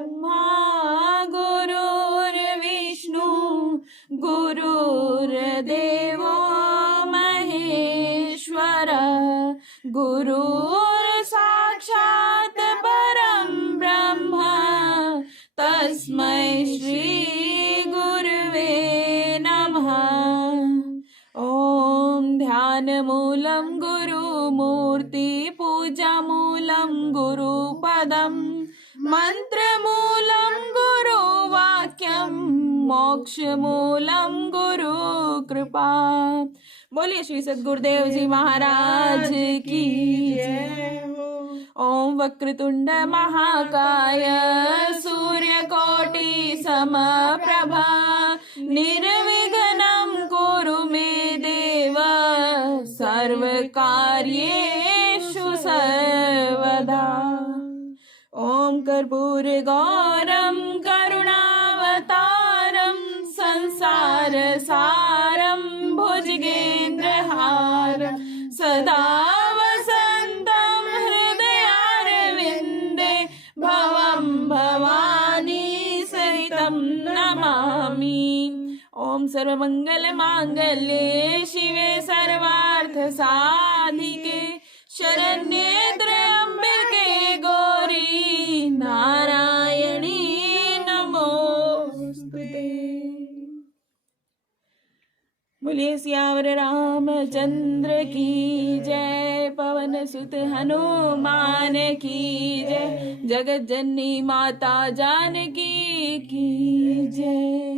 ब्रह्मा गुरुर्विष्णु गुरुर्देवो महेश्वर गुरुर् साक्षात् परं ब्रह्म तस्मै श्री गुरुवे नमः। ॐ ध्यानमूलं गुरुमूर्ति पूजामूलं गुरुपदं मंत्रमूलं गुरुवाक्यं मोक्षमूलं गुरुकृपा। बोलिए श्री सद्गुरुदेव जी महाराज की जय। ओम वक्रतुंड महाकाय सूर्यकोटि समप्रभा निर्विघ्नं कुरु मे देव सर्वकार्येषु सर्वदा। ओम कर्पूर गौरम करुणावतारम संसार सारम भुजगेन्द्रहारम सदा वसंतम हृदयारविंदे भवं भवानी सहितं नमामि। ओम सर्वमंगल मांगल्ये शिवे सर्वार्थ साधिके शरण्ये त्र्यंबके गौरी नारायणी नमोस्तुते। बोलिए सियावर रामचंद्र की जय। पवन सुत हनुमान की जय। जगत जननी माता जानकी की जय।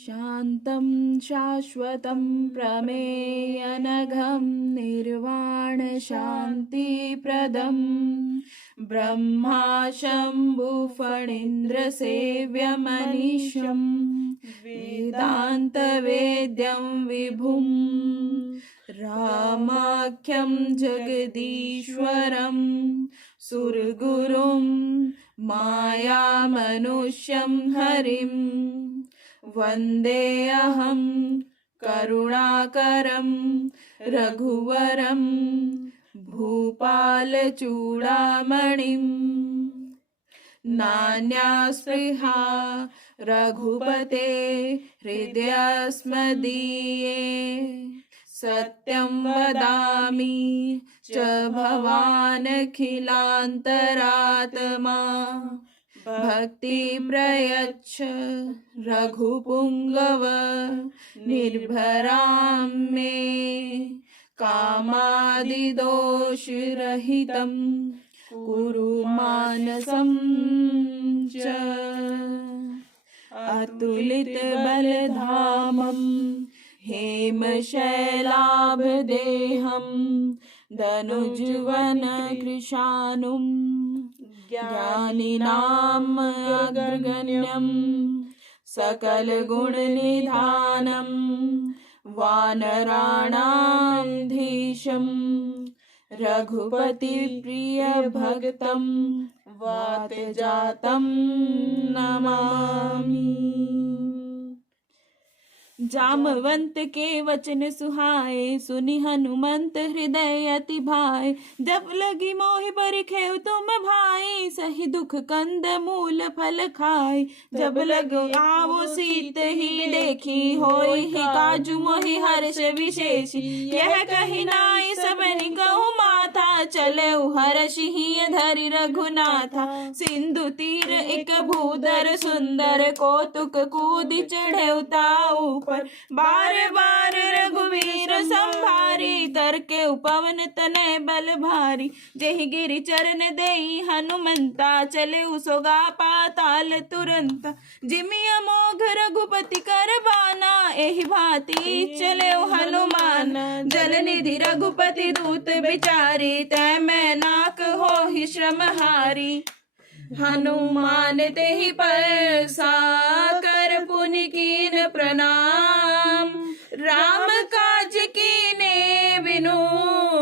शान्तं शाश्वतं प्रमेयनघं निर्वाणशान्तिप्रदं ब्रह्मा शम्भुफणीन्द्रसेव्यमनीशं वेदान्तवेद्यं विभुं रामाख्यं जगदीश्वरं सुरगुरुं मायामनुष्यं हरिं वन्देऽहं करुणाकरं रघुवरं भूपालचूडामणिं नान्यास्पृहा रघुपते हृदयस्मदीये सत्यं वदामि च भवानखिलान्तरात्मा भक्ति प्रयच्छ रघुपुंगव निर्भरां मे कामादिदोषरहितं कुरु मानसं च अतुलितबलधामं हेमशैलाभदेहं धनुज्वनकृशानुं ज्ञानिनाम् अग्रगण्यं सकलगुणनिधानं वानराणां धीशं रघुपतिप्रियभक्तं वातजातं नमामि। जामवंत के वचन सुहाए सुनि हनुमंत हृदय अति भाए। जब लगी मोहि परिखेव तुम भाई सही दुख कंद मूल फल खाए। जब लग आवो सीत ही देखी होई ही काजू मोहि हर्ष विशेषी। यह कही नाई सबनि कहु माथा चले हर्ष ही धरि रघुनाथा। सिंधु तीर एक भूधर सुंदर कौतुक कूदि चढ़ेवता ऊपर। बार बार रघुवीर संभारी तरके उपवन तनय बल भारी। जेहि गिरि चरण देई हनुमंता चले उसोगा पाताल तुरंत। जिमि अमोघ रघुपति कर बाना एहि भांति चले हनुमान। जल निधि रघुपति दूत बिचारी तै मैं नाक हो ही श्रम हारी। हनुमान तेहि परसा कर पुनि कीन प्रणाम। राम काज कीने बिनु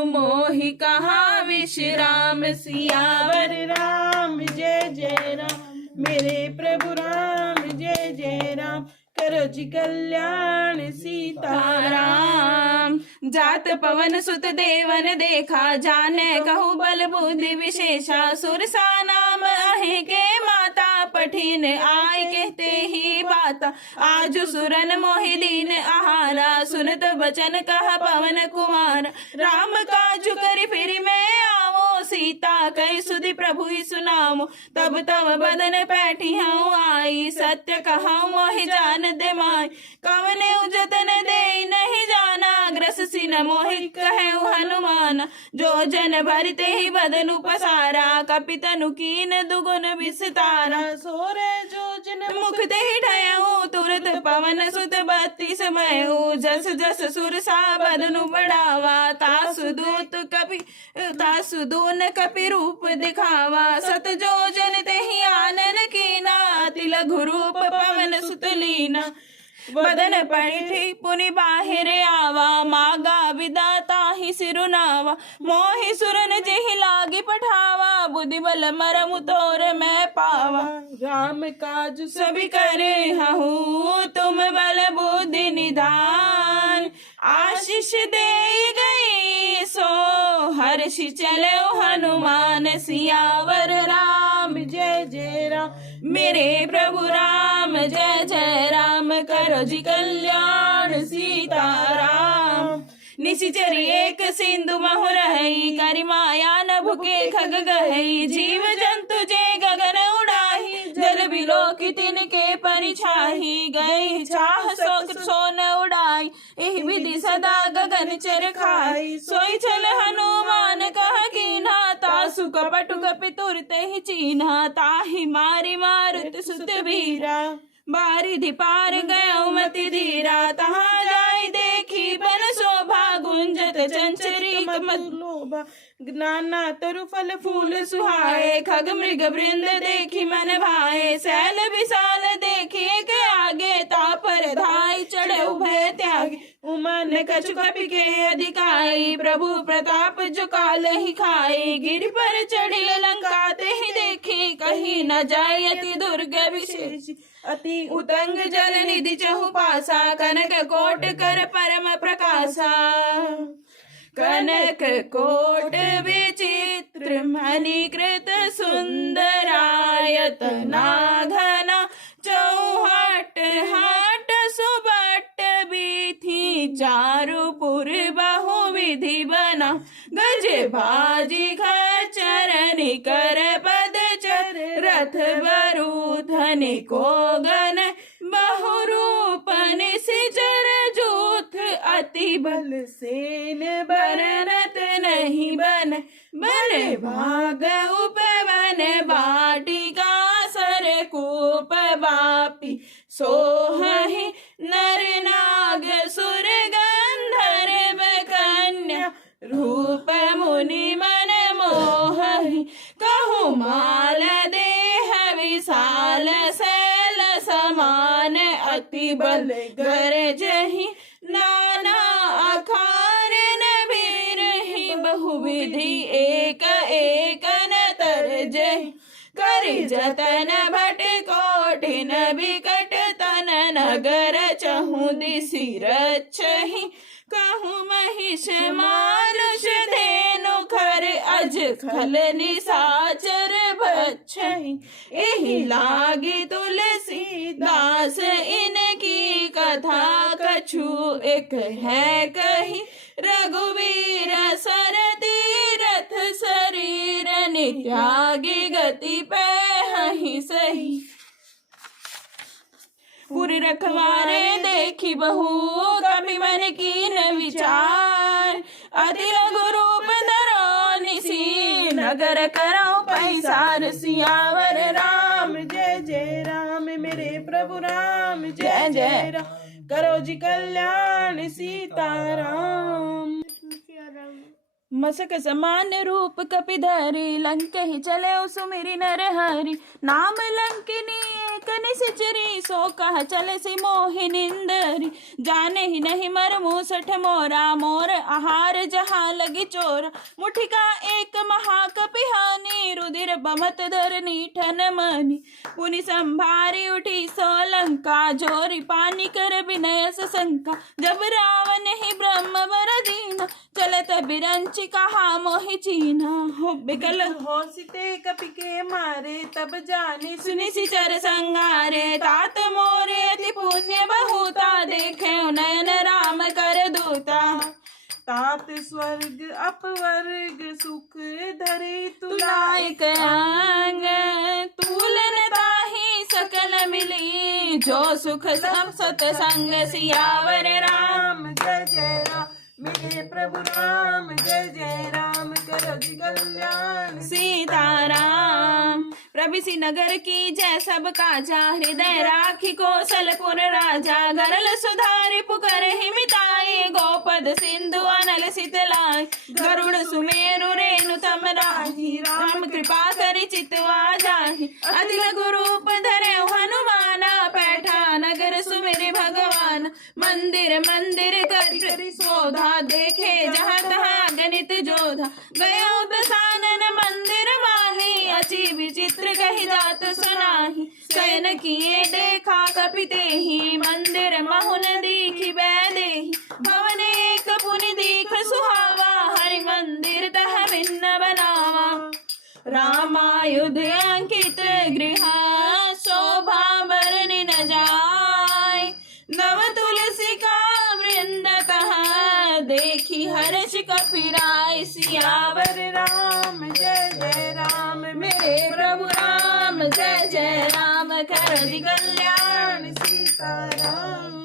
मोहि कहा विश्राम। सियावर राम जय जय राम मेरे प्रभु राम जय जय राम। करो जी कल्याण सीताराम। जात पवन सुत देवन देखा, जाने कहूँ बल बुद्धि विशेषा। सुरसा नाम अहि के माता, पठिन आय कहते ही बाता। आज सुरन मोहि दीन आहारा, सुनत बचन कहा पवन कुमार। राम काजु करि फिर मैं आवो, सीता कहि सुधि प्रभु ही सुनामो। तब तब बदन पैठी हूँ आई, सत्य कहूँ मोहि जान दे माई। कवने उजतन दे नहीं जाना, ग्रस सिन मोहि कहे हनुमान। जो जन भरते ही बदनु पसारा, कपितनु कीन दुगुन विस्तारा। सोरे जो जन मुख ते ही ढयऊ, तुरत पवन सुत 32 भयऊ। जस जस सुरसा बदनु बढ़ावा, तासु दून कपि रूप दिखावा। सत जो जन ते ही आनन कीना, अति लघु रूप पवन सुत लीना। बदन पैठी पुनि बाहिर आवा, मागा विदाता ही सिरुनावा। मोहि सुरन जेहि लागी पठावा, बुद्धि बल मरमु तोर मैं पावा। राम काज सभी करे हूँ तुम बल बुद्धि निधान। आशीष दे गई सो हर्षि चले हनुमान। सियावर राम जय जय राम, मेरे प्रभु राम जय जय राम। करो जी कल्याण सीताराम। निशिचरी एक सिंधु महु रही, करि माया न भुके खग गहई। जीव जंतु जे गगन उड़ाही, जल बिलो की तिनके परिछाही। गई चाह सोन उड़ाई, एहि विधि सदा गगन चर खाई। सोई चल हनुमान कह कीन्हा, तासु कपटु कपि तुरते ही चीन्हा। ताहि मारी मारुत सुत बीरा, बारिधि पार गयो मति धीरा। तहाँ जाई देखी बन शोभा, गुंजत चंचरी कमल लोभा। नाना तरु फल फूल सुहाए, खग मृग वृंद देखी मन भाए। सैल विशाल देखिए के आगे, तापर धाई चढ़े उभय त्यागे। उमन कछु कपि के अधिकाई, प्रभु प्रताप जो काल ही खाई। गिर पर चढ़ी लंका ते ही देखी, कहीं न जाय अति दुर्ग विशेष। अति उतंग जल निधि चहुपासा, कनक कोट कर परम प्रकाशा। कनक कोट विचित्र मणिकृत सुंदरायत नाघना। चौहट हाट सुबट बीथी, चारुपुर बहुविधि बना। गज बाजी खच्चर निकर पद चर, रथ बरूधनि को गन। बहुरूप निशिचर जूथ, अति बल सेन बरनत नहीं बन। बन भाग उपवन वाटिका, सर कूप वापी सोहहि। नर नाग सुर गंधर्व कन्या, रूप मुनि मन मोहहि। कहु माल देह विशाल, शैल समान अति बल गरजहि। नाना अखार नबीरहि, बहुविधि एक एक न तरजहि। करि जतन भट कोटिन बिकट तन, नगर चहु दिसि रक्षहि। कहूँ महिष मानुष धेनु खर, अज खल निशाचर भक्षहि। एहि लागी तुलसी दास, इनकी कथा कछु एक है कही। रघुवीर सर तीरथ शरीर, नित्यागी गति पैहि सही। पुर रखवारे देखी बहु, कपि मन कीन विचार। अति लघु रूप धरो निसी, नगर करो पैसार। सियावर राम जय जय राम, मेरे प्रभु राम जय जय राम। करो जी कल्याण सीताराम। मसक समान रूप कपिधरी लंक ही चले सुमिरी नर हरि नाम लंकिनी एक निश्चरी सो कह चले सी मोहि निंदरी जाने ही नहीं मर मूसठ मोरा मोर आहार जहाँ लगी चोर मुठिका एक महाकपिहानी रुधिर बमत धरनी ठन मनी पुनि संभारी उठी सोलंका जोरी पानी कर विनय सशंका जब रावण ही ब्रह्म वर दीना चलत बिरंच कहा मोहि चीना हो बिकल हो सीते कपि के मारे तब जानी सुनि सिचर संगारे तात मोरे अति पुण्य बहुता देखे नयन राम कर दूता तात स्वर्ग अपवर्ग सुख धरे तुलाइक अंग तूलन ताहि सकल मिली जो सुख सब सतसंग सियावर राम जय जय राम मेरे प्रभु राम जय जय राम करो जी कल्याण सीताराम प्रभु नगर की जय सब काजा हृदय राखी कौशलपुर राजा गरल सुधारि पुकर ही मिताई गोपद सिंधु अनल सितलाई गरुड़ सुमेरु रेणु तम राही राम कृपा करि चितवा जाहि अति लघु रूप धरे हनुमाना पैठा नगर सुमिरि भगवान मंदिर मंदिर कर शोधा देखे जहाँ तहाँ गणित जोधा गयो दसानन मंदिर माही अति विचित्र कही जात सुनाही शयन किए देखा कपिते ही मंदिर महुन दीखी बैदेही भवन एक पुनि दीख सुहावा हरि मंदिर तह भिन्न बनावा रामायुध अंकित गृह शोभा बरनि न जाय नव तुलसी का वृंदतः देखी हर्ष कपिराय सियावर राम जय जय राम मेरे प्रभु राम जय जय राम कर जी कल्याण सीताराम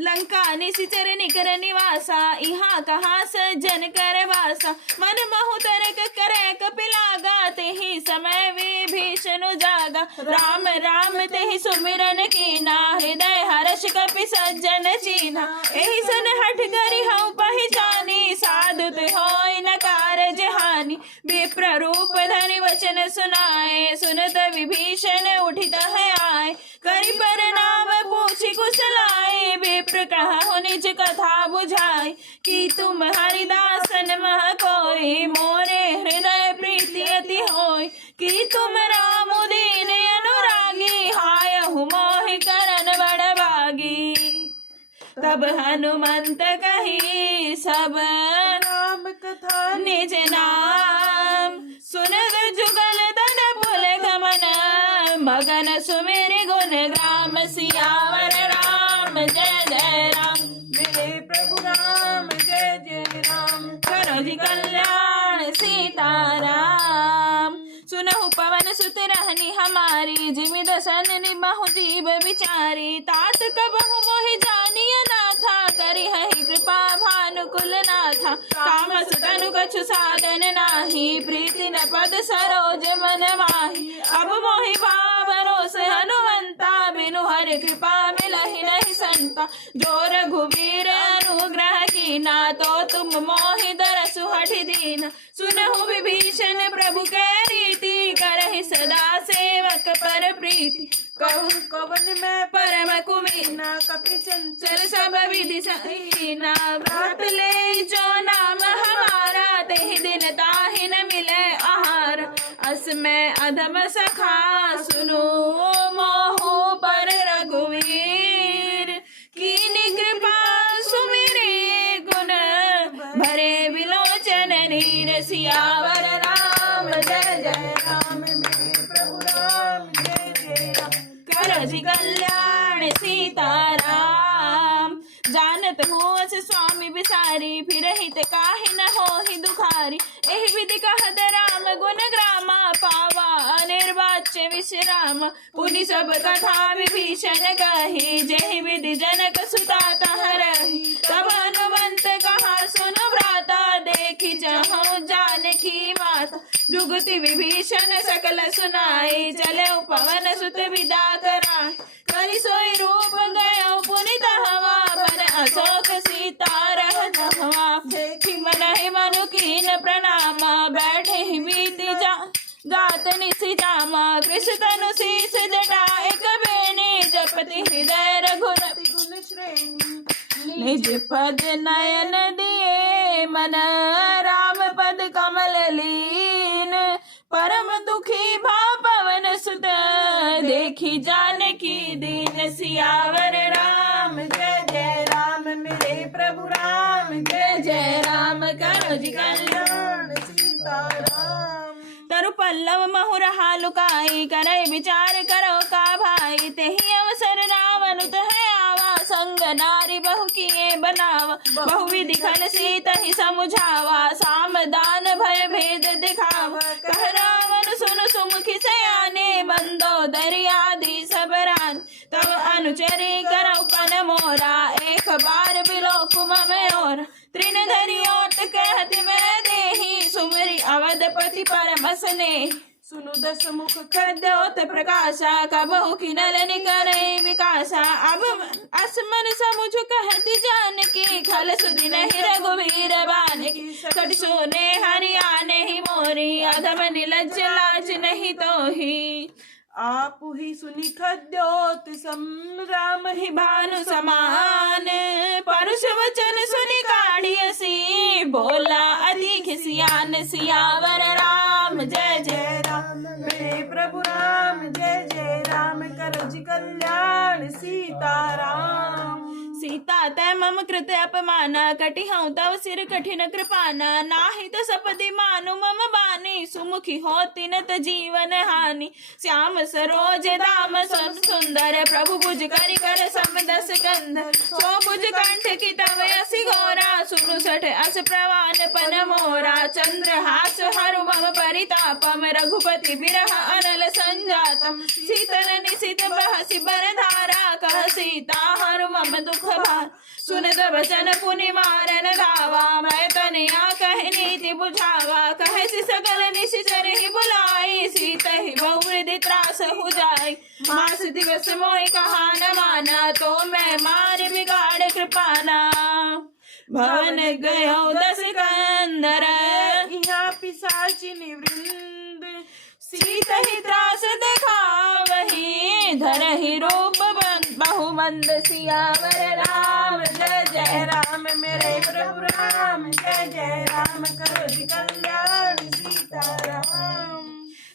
लंका निशिचर निकर निवासा इहाँ कहाँ सज्जन कर वासा मन महु तरक करे कपिलागा तेहि समय विभीषण जागा राम राम तेहि सुमिरन कीना हृदय हर्ष कपि सज्जन चीना एहि सन हठ करि हऊ पहचानी साधुत होय न कारज हानि विप्र रूप धरि वचन सुनाए सुनत विभीषण उठित है आए करि प्रणाम पूछि कुशलाए विप्र कहा निज कथा बुझाई कि तुम हरिदासन मह कोई मोरे हृदय प्रीति अति होय कि तुम राम दीन अनुरागी हाय मोहि करन बड़ बागी तब हनुमंत कही सब राम कथा निज नाम सुनत जुगल तन पुल गमन मगन सुमेर गुण ग्राम सियावर राम जय जय राम मेरे प्रभु राम जय जय राम करो जी कल्याण सीताराम सुनहु पवन सुत रहनी हमारी जिमि दसन निमहु जीव विचारी तात कबहु मोहि जानिय नाथा करि हहि कृपा भानुकुल नाथा काम सुतनु कछु साधन नाही प्रीति न पद सरोज मन माही अब मोहि भाव रोस हनुमंता बिनु हरि कृपा मिलहि नहीं संता जो रघुवीर अनुग्रह कीना तो तुम मोहि दरसु हठि दीना सुनहु विभीषण प्रभु के रीति करहि सदा सेवक पर प्रीति कहु कवन में परम कुमीना कपि चल सब विधि सहीना व्रत ले जो नाम हमारा तेहि दिन ताहि न मिले आहार अस में अधम सखा सुनो मोहु पर रघुवीर कीनि कृपा सुमिरे गुण भरे विलोचन नीर सियावर राम जय जय राम मेरे प्रभु राम जय जय राम करो जी कल्याण सीताराम जानत हो स्वामी बिसारी फिर हित काहि न होहि दुखारी एहि विधि कहत राम गुण ग्रामा पावा अनिर्वाच्य विश्राम पुनि सब कथा विभीषण कही जेहि विधि जनक सुता तहरहि तब हनुमंत कहा सुन भ्राता देखि जहु जानकी माता जुगति विभीषण सकल सुनाई चले पवन सुत विदा कराई करि सोई रूप गयो पुनित हवा पर अशोक सीता रह जहवा देखि मन ही मनु कीन सिजामा कृष्ण तनु शीस जटा एक बेनी जपति हृदय रघुरति गुण श्रेणी निज पद नयन दिए मन राम पद कमल लीन परम दुखी भाव पवन सुत देखी जानकी दीन सियावर राम जय जय राम मेरे प्रभु राम जय जय राम करो जी कल्याण कल्याण सीताराम। तरु पल्लव महुरहा लुकाई करे विचार करो का भाई तेहि अवसर रावण है आवा संग नारी बहु किए बनावा बहु विधि खल सीत ही समुझावा साम दान भय भेद दिखावा कह रावण सुन सुमुखी सयाने मंदोदरी आदि सब रान तब अनुचरी करो पन मोरा एक बार बिलो कुम में और तृण धरी ओट कहत मैं देही सुमरी अवधपति परमसने सुनु दस मुख खद्योत प्रकाशा कबहु किनल निकरे विकासा अब असमन समुझ कहति जान की खल सुधि नहीं रघुवीर बान की कट सोने हरियाने ही मोरी अधम निलज्ज लाज नहीं तो ही आप ही सुनी खद्योत सम राम ही भानु समान परुष वचन सुनि काढ़ियसी बोला अधिक सियान सियावर राम जय जय जय राम मेरे प्रभु राम जय जय राम करो जी कल्याण सीताराम। सीता तय मम कृत अपमाना कटि हूँ तव सिर कठिन कृपाना नाही तो सपदि मानु मम बानी सुमुखी होती न त जीवन हानि श्याम सरोज दाम सुंदर प्रभु भुज करि कर समदस कंधर सो भुज कंठ की तव असि घोरा सुनु सठ अस प्रवान पन मोरा चंद्रहास हरु मम परितापम रघुपति बिरह अनल संजातम शीतल निशित बहसि बरधारा कह सीता हरु मम दुख भार सुनत वचन पुनि मारन धावा मैं तनया कह नीति बुझावा कह सकल निश्चर ही बुलाई सीत ही बहुवृद्धि त्रास हो जाए मास दिवस मोहि कहा न माना तो मैं मार बिगाड़ कृपाना भवन गयो दस कंदर यहाँ पिशाचिनी वृंद सीत ही त्रास दिखावही धर ही रूप बहुमंद सियावर राम जय जय राम मेरे प्रभु राम जय जय राम करो जी कल्याण सीताराम।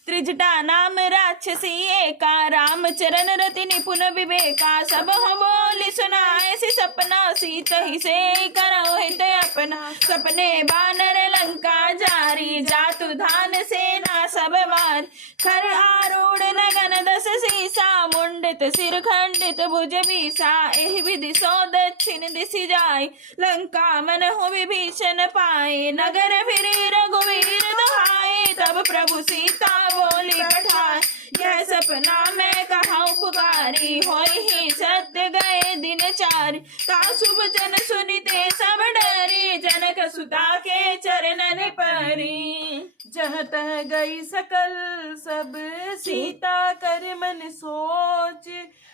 त्रिजटा नाम राक्षसी एका राम चरण रति निपुण विवेका सब हो बोली सुनाए सी सपना सीत ही से करो हित अपना सपने बानर लंका जारी जातु धान सेना सब मार खर आरूढ़ नगन दस सीसा मुंडित सिर खंडित भुज बीसा एहि विधि सो दक्षिण दिशि जाय लंका मन हो विभीषण पाए नगर फिरे रघुवीर दहाए तब प्रभु सीता बोली पठाए यह सपना मैं कहा पुकारी होई ही सत्य गए दिन चार तासुब जन सुनिते सब डरे जनक सुता के चरणन परी जह तह गई सकल सब सीता कर मन सोच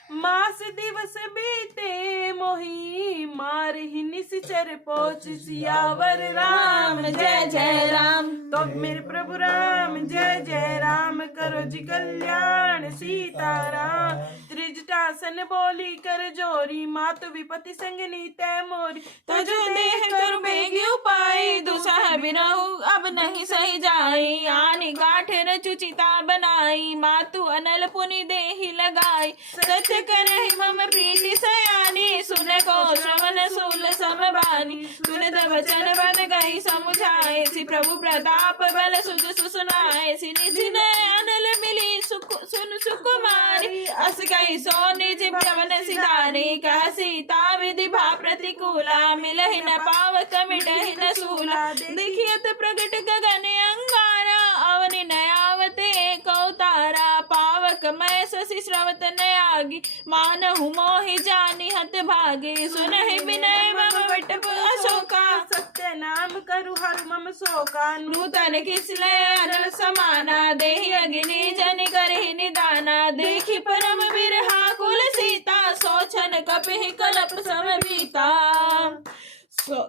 मास दिवस बीते मोही मार ही निश्चर पोच सियावर राम जय जय राम तो मेरे प्रभु राम जय जय राम करो जी कल्याण सीताराम। त्रिजटासन बोली कर जोरी मातु विपति संगनी तय मोरी तजो देह कर बेगी उपाय दुसह बिरहु अब नहीं सही जाई आनी गाठ रचुचिता बनाई मातु अनल पुनि देहि लगाई सत्य करहि मम प्रीति सयानी सुन को श्रवण सूल समबानी सुन वचन बन गई समुझाए सि प्रभु प्रताप बल सुज सुनाए सिनि अनल मिली सुन सुकुमारी अस कही सो निज भवन सिधारी कह सीता विधि भा प्रतिकूला मिलहि न पावक मिटहि न सूला देखियत प्रगट गगन अंगारा अवनि नयावत एक अवतारा पावक मैं शशि श्रवत नयागी मानहु मोहि जानि हत भागे सुनहि विनय मम वटप अशोका सत्य नाम करु हर मम शोका नूतन किसले अनल समाना देहि अग्नि जनि करहि निदाना देखि परम बिरहा कुल सीता सोचन कपिहि कलप सम बीता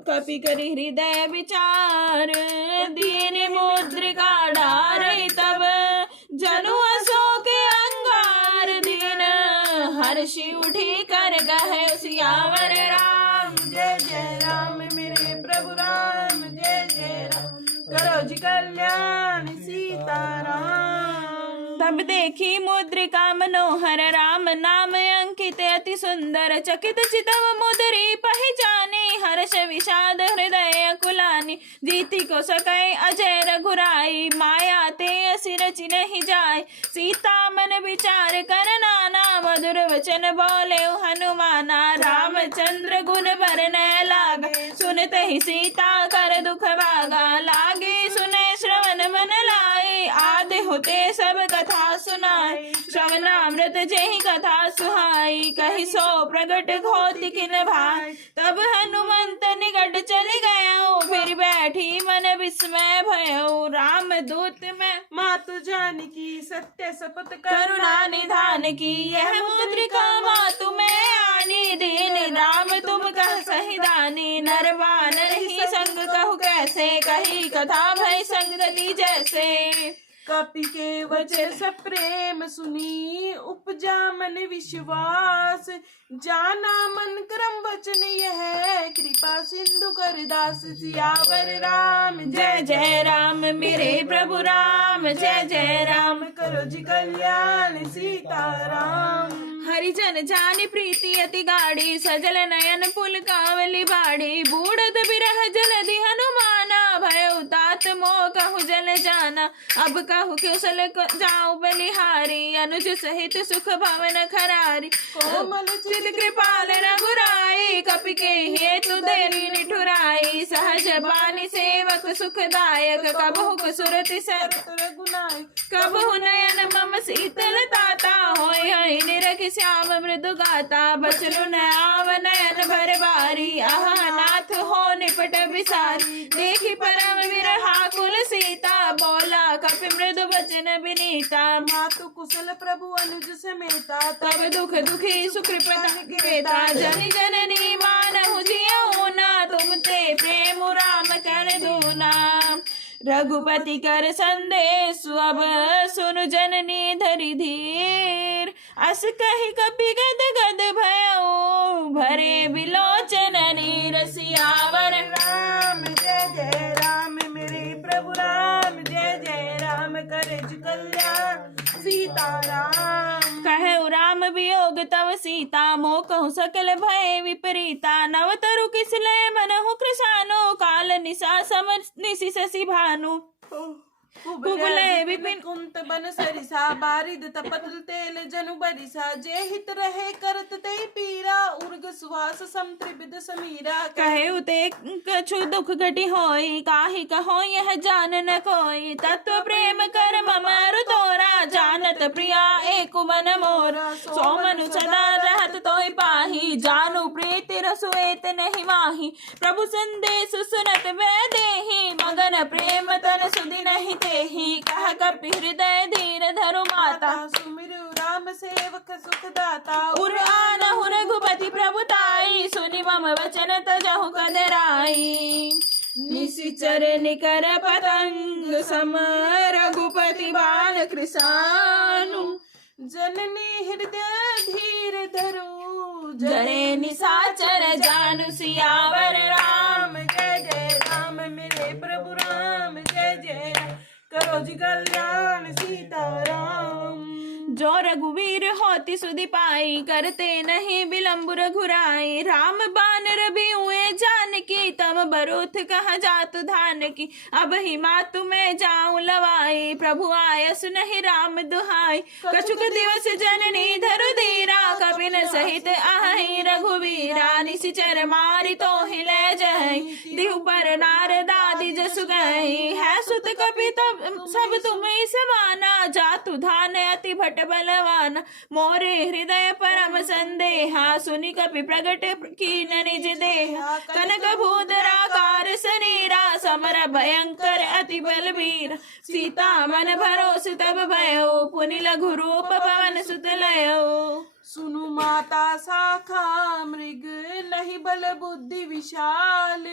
कपि करि हृदय विचार दीन मुद्रिका डारे तब जनु हर्षी उठी कर गहे सियावर राम। जय जय राम मेरे प्रभु राम, जय जय राम करो जी कल्याण सीताराम। तब देखी मुद्रिका मनोहर राम नाम अंकित अति सुंदर, चकित चितव मुद्री पहचानी, हर्ष विषाद हृदय कुलानी, जीती को सकै अजय रघुराई, माया ते असि रचि नहीं जाय, सीता मन विचार कर नाना, मधुर वचन बोले हनुमाना, रामचंद्र गुण बरनय लागे, सुनते ही सीता कर दुख भागा, लागे सुने श्रवण मन लाए, आदि होते सब कथा सुनाए, श्रवणामृत जेहि कथा सुहाई, कहि सो प्रगट घोति किन भाई, तब हनुमंत निकट चले गया, फिर बैठी मन विस्मय भयो, राम दूत में मातु जानकी सत्य शपथ करुणा निधान की, यह मुद्रिका मातु में आनी, दीन राम तुम कह सही दानी, नर वानर ही संग कहु कैसे, कही कथा भय संगति जैसे, कपि के वचन सब प्रेम सुनी, उपजा मन विश्वास, जाना मन क्रम वचन यह, कृपा सिंधु कर दास, सियावर राम जय जय राम मेरे प्रभु राम, जय जय राम करो जी कल्याण सीताराम। हरिजन जानी प्रीति अति गाढ़ी, सजल नयन पुल कावली बाड़ी, बूढ़त बिरह जलधि हनुमाना, भय उतात मोह कहु जल जाना, अब कहु कौशल जाऊं बलिहारी, अनुज सहित सुख भवन खरारी, कोमल चित कृपाल रघुराई, कपि के हेतु देरी निठुराई, सहज बानी सेवक सुखदायक, कबहु सुरति रघुनायक, कबहु नयन मम शीतल ताता, होय होय निरखि श्याम मृदु गाता, बचनु न आव नयन भर बारी, आह नाथ हो निपट विसारी, देखि परम विरहा कुल सीता, बोला कपि मृदु वचन विनीता, मातु कुशल प्रभु अनुज समेता, तब दुख दुखी सुकृपता केता, जनि जननी मानहु जियऊ ना, तुम ते प्रेम राम कर दूना, रघुपति कर संदेश अब सुनु जननी धरि धीर, अस कहि कपि गद गद भयो, भरे बिलोचन नीर, सियावर राम जय जय राम मेरे प्रभु राम, जय जय राम करे जी कल्याण सीताराम। कहु राम वियोग तव सीता, मोह कहु सकल भय विपरीता, नव तरु किसले मनहु कृशानु, काल निशा सम निशि शशि भानु, कुबले विपिन कुंत बन सरिसा, बारिद तपतल तेल जनु बरिसा, जे हित रहे करत ते पीरा, उर्ग सुहास सम त्रिविध समीरा, कहे उते कछु दुख घटी होई, काहि कहो यह जान न कोई, तत्व प्रेम कर ममरु तोरा, जानत प्रिया एक मन मोरा, सो मनु सदा रहत तोय पाही, जानू प्रीति रसु एत नहीं माही, प्रभु संदेश सुनत वै देहि, मगन प्रेम तन सुधि नहीं तेहि, कह कपि हृदय धीर धरु माता, सुमिरु राम सेवक सुख दाता, उर आनहु रघुपति प्रभुताई, सुनि मम वचन तजहु कदराई, निशिचर निकर पतंग सम, रघुपति बाल कृशानु, जननी हृदय धीर धरु, जरे निशाचर जानु, सियावर राम जय जय राम मेरे प्रभु राम, जय जय राम करो जी कल्याण सीताराम। जो रघुवीर होती सुधि पाई, करते नहीं विलम्ब रघुराई, राम बानर भी हुए जानकी, तब बरूथ कहा जातु धान की, अब ही मातु में जाऊं लवाई, प्रभु आयस नहीं राम दुहाई, कछुक दिवस जननी धरु धीरा, कपिन सहित आहि रघुवीरा, निशिचर मारि तो हिले जय, दिहु पर नारदादि जसु गई, है सुत कपि तब सब तुम्हें समाना, जातु धान अति भट बलवान, मोरे हृदय परम संदेहा, सुनि कपि प्रगट कीन निज देहा, कनक भूधराकार शरीरा, समर भयंकर अति बलवीर, सीता मन भरोस तब भयो, पुनि लघु रूप पवन सुत लयो, सुनु माता शाखा मृग, नहीं बल बुद्धि विशाल,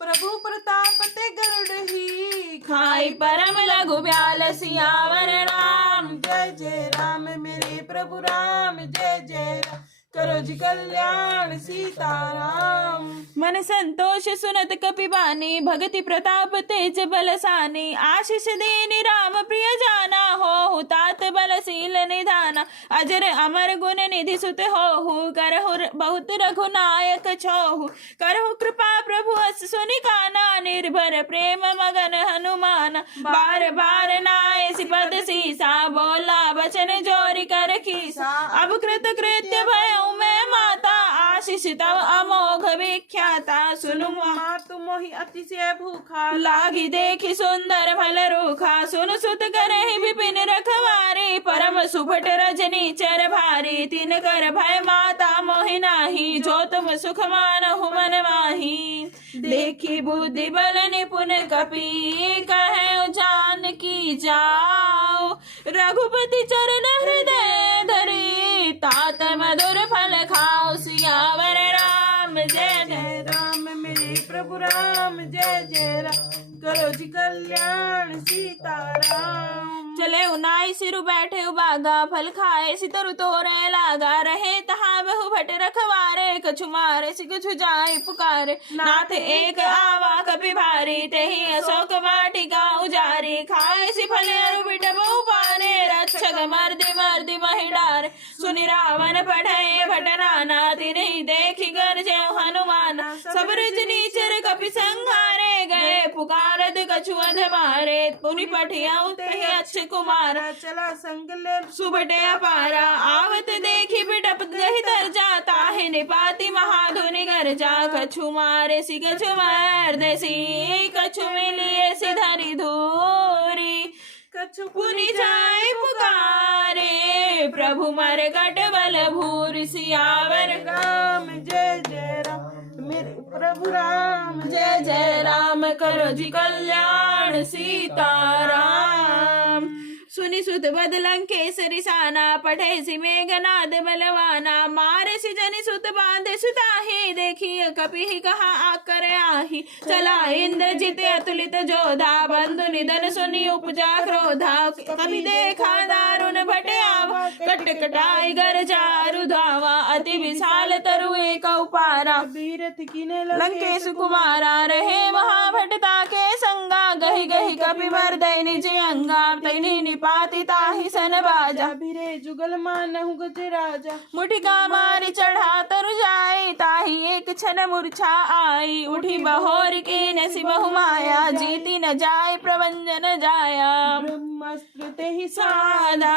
प्रभु प्रताप ते गरुड़ ही, खाई परम लघु ब्याल, सियावर राम जय जय राम मेरे प्रभु राम, जय जय राम करो जी कल्याण सीताराम। मन संतोष सुनत कपिबानी, भगति प्रताप तेज बलसानी, आशीष दीनी राम प्रिय जाना, हो तात बलशील निधाना, अजर अमर गुण निधि सुत हो, करहु बहुत रघुनायक छोहु, करहु कृपा प्रभु अस सुनि काना, निर्भर प्रेम मगन हनुमान, बार बार नाय सिपद सीसा, बोला बचन जोरी कर खीसा, अब कृत कृत्य भयउ मैं माता, आशीष तव अमोघ विख्याता, सुनु मातु मोहि अतिशय भूखा, लागी देखी सुंदर फल रूखा, सुन सुत करहि विपिन रखवारी, परम सुभट रजनी चर भारी, तिन कर भय माता मोहि नाही, जो तुम सुख मानहु मन माही, देखी बुद्धि बल निपुण कपि, कहे जान की जाओ, रघुपति चरण हृदय धरी, तात मधुर फल खाओ, सियावर राम जय जय राम मेरे प्रभु राम जय जय राम, करो जी कल्याण सीताराम। चले उनाई सिरु बैठे उबागा, फल खाए सितरु तोरे लागा, रहे तहा बहु भट रखवारे, कछु मारे सि कछु जाए पुकारे, नाथ एक आवा कपि भारी, तेहि अशोक वाटिका उजारी, खाए सि फल अरु बिटप उपारे, रक्षक मर्दि मर्दि महि डारे, सुनि रावण पढ़े भट नाना, तिन्हि देखि गरजे हनुमान, सब निचर कपि संहारे, गए पुकारत कछु अध मारे, पुनि पठियाउ तेहि अच्छे कुमार, चला संगले सुबटे अपारा, आवत देखी बिटप गहि तर जाता है, निपाति महाधुनि गर जा, कछु मारे सि कछु मार देसी, कछु मिलिए सि धरि धूरी, कछु पुनि जाय पुकारे, प्रभु मर कट बल भूरि, सियावर राम जय जय राम मेरे प्रभु राम जय जय राम, करो जी कल्याण सीताराम। सुनि सुत बद लंकेसरि साना, पढ़े सि मेघनाद बलवाना, मारे सि जनि सुत बांधे सुताहि, देखिए कपि कहा आकर आही, चला इंद्रजित अतुलित जोधा, बंधु निधन सुनि उपजा क्रोधा, कपि देखा दारुण भट आवा, कट कटाई गरजा रुधावा, अति विशाल तरु एक उपारा, बीरथ किने लंकेश कुमारा, रहे वहाँ भटता के संगा, गहि गहि कपि मर्दय निज अंगा, तैनि निपाति ताहि सन बाजा, भिरे जुगल मानहु गज राजा, मुठिका मारी चढ़ा तरु जाई, ताहि एक क्षण मूर्छा आई, उठी बहोर की नसी बहु माया, जीती न जाय प्रवंजन जाया, ब्रह्मास्त्र तेहि साधा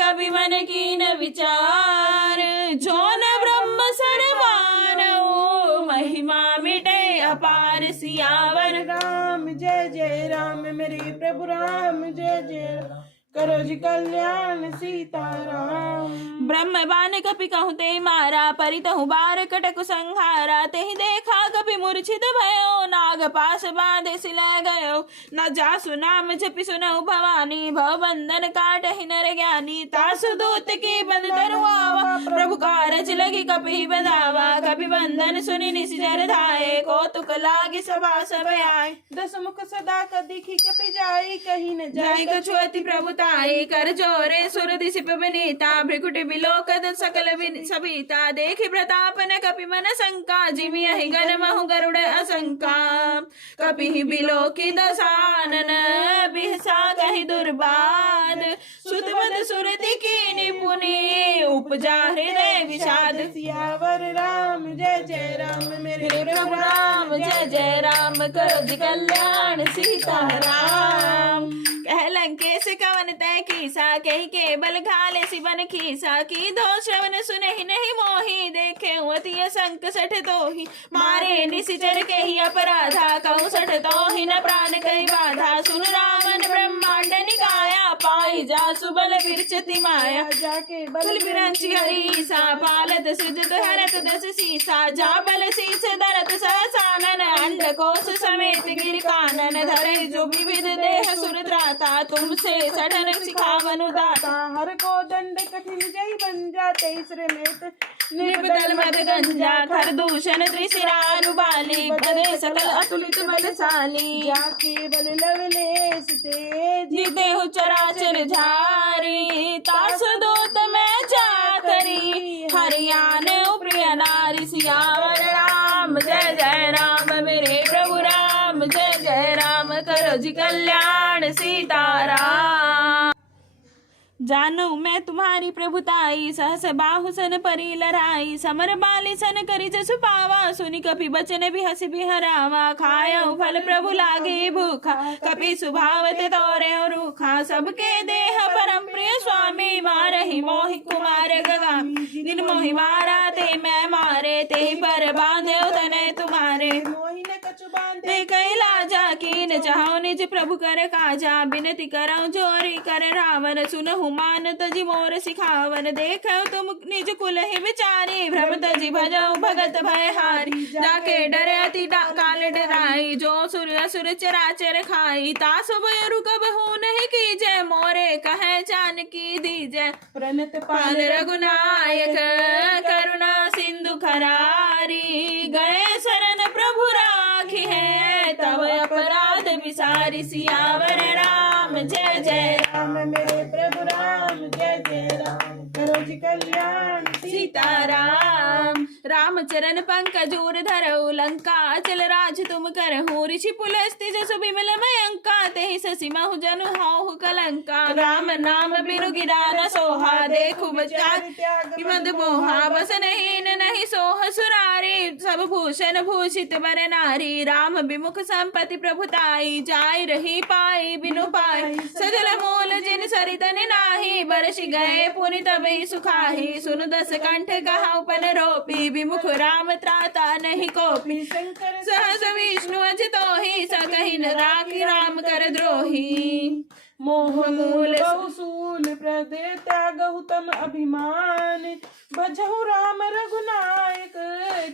कभी मन की न विचार, जो न ब्रह्म सर मानऊ, महिमा मिटे अपार, सियावर राम जय जय राम मेरे प्रभु राम जय जय राम, करो जी कल्याण सीताराम। ब्रह्म बान कपि कहु ते मारा, परितहु बार कटक संहारा, तेहि देखा कपि मूर्छित भयो, नाग पास बांधे सि लै गयो, न जासु नाम जपि सुनहु भवानी, भव बंधन काटहि नर ज्ञानी, तासु दूत की बंद तरुआवा, प्रभु कारज लगी कपि बंधावा, कपि बंधन सुनि निसि जर धाये, कौतुक लागी सभा सब आए, दस मुख सदा का दिखी कपि जाई, कहीं न जाय जाए कछु अति प्रभुताई, कर जोरे सुर दिशि विनीता, भ्रिकुटि बिलोकद सकल सबिता, देखि प्रताप न कपि मन शंका, जिमि अहि गन महु गरुड़ असंका, कपि बिलोकि दसानन, बिहसा कहि दुर्बाद, सुतमत सुरति कीनि पुनि, उपजा हृदय विषाद, सियावर राम जय जय राम मेरे प्रभु राम जय जय राम, करो जी कल्याण सीताराम। कह लंकेश कवन तय कीसा, कही के बल घाले सिबन खीसा, की दो श्रवण सुने ही नहीं मोही, देखे अति असंक सठ तोहि, मारे निशिचर के ही अपराधा, कहूँ सठ तोहि न प्राण कही बाधा, सुन रावण ब्रह्मांड निकाया, पाई जा सुबल विरचति माया, जाके बल बिरंची हरीसा, पालत सृजत हरत दस सीसा, जा बल शीस दरत सहसानन, अंडकोश समेत गिर कानन, धरे जो विविध देह सुर त्राता, तुमसे सठन सिखावनु दाता, हर को दंड कठिन जय बन जाते, श्री में निर्बदल मद गंजा, खर दूषण त्रिशिरारु बाली, बदे सकल अतुलित बलशाली, जाके बल लवलेश तेज, जीते हु चराचर झारी, तासु दूत में जा करी, हरियाण सियावर राम, जय जय राम मेरे प्रभु राम, जय जय राम करो जी कल्याण सीताराम। जानू मैं तुम्हारी प्रभुताई, सहस बाहु सन परी लड़ाई, समर बाली सन करी जसु पावा, सुनी कपि बचन भी हसी भी हरावा, खायऊ फल प्रभु लागे भूखा, कपि सुभावत तोरे रूखा, सबके देह परम प्रिय स्वामी, मारहि मोहि कुमार गगामी, जिन मोहि मारा ते मैं मारे, ते पर बांधे तने तुम्हारे, मोहिने कछु बांधे ते कैला जा कीन चाहो निज प्रभु कर काजा, बिनती करऊं जोरी कर रावण, सुनहु मान तजी मोर सिखावन, देखो तुम निज कुल ही विचारी, भ्रम तजी भजऊ भगत भय हारी, जाके डरे अति काल डराई, जो सुर असुर चराचर खाई, तासु बयरु कब हो नहीं कीजय, मोरे कहे जानकी दीजय, प्रणत पाल रघुनायक करुणा सिंधु खरारी, गए शरण प्रभु राखी है, तब अपराध विसारी, सियावर राम जय जय राम मेरे प्रभु राम, जय जय राम करो जी कल्याण सीताराम। राम चरण पंकज उर धरऊ, लंका अचल राज तुम करहु, ऋषि पुलस्ति जसु बिमल मयंका, तेहि ससी महु जनु हौहु कलंका, राम नाम बिनु गिरा न सोहा, देखु बचारि मद मोहा, बस नहीं नहीं सोह सुरारी, सब भूषण भूषित बर नारी, राम विमुख संपत्ति प्रभुताई, जाय रही पाई बिनु पाई, सजल मोल जिन सरितन नाही, बरसि गए पुनि तबहि सुखाही, सुनु दस कंठ कहा उपन रोपी, विमुख राम त्राता नहीं कोपी, शंकर सहस विष्णु अजितो ही, सकहि न राखी राम कर द्रोही, मोह मूल बहुसूल प्रदे त्यागहु तम अभिमान, भजहु राम रघुनायक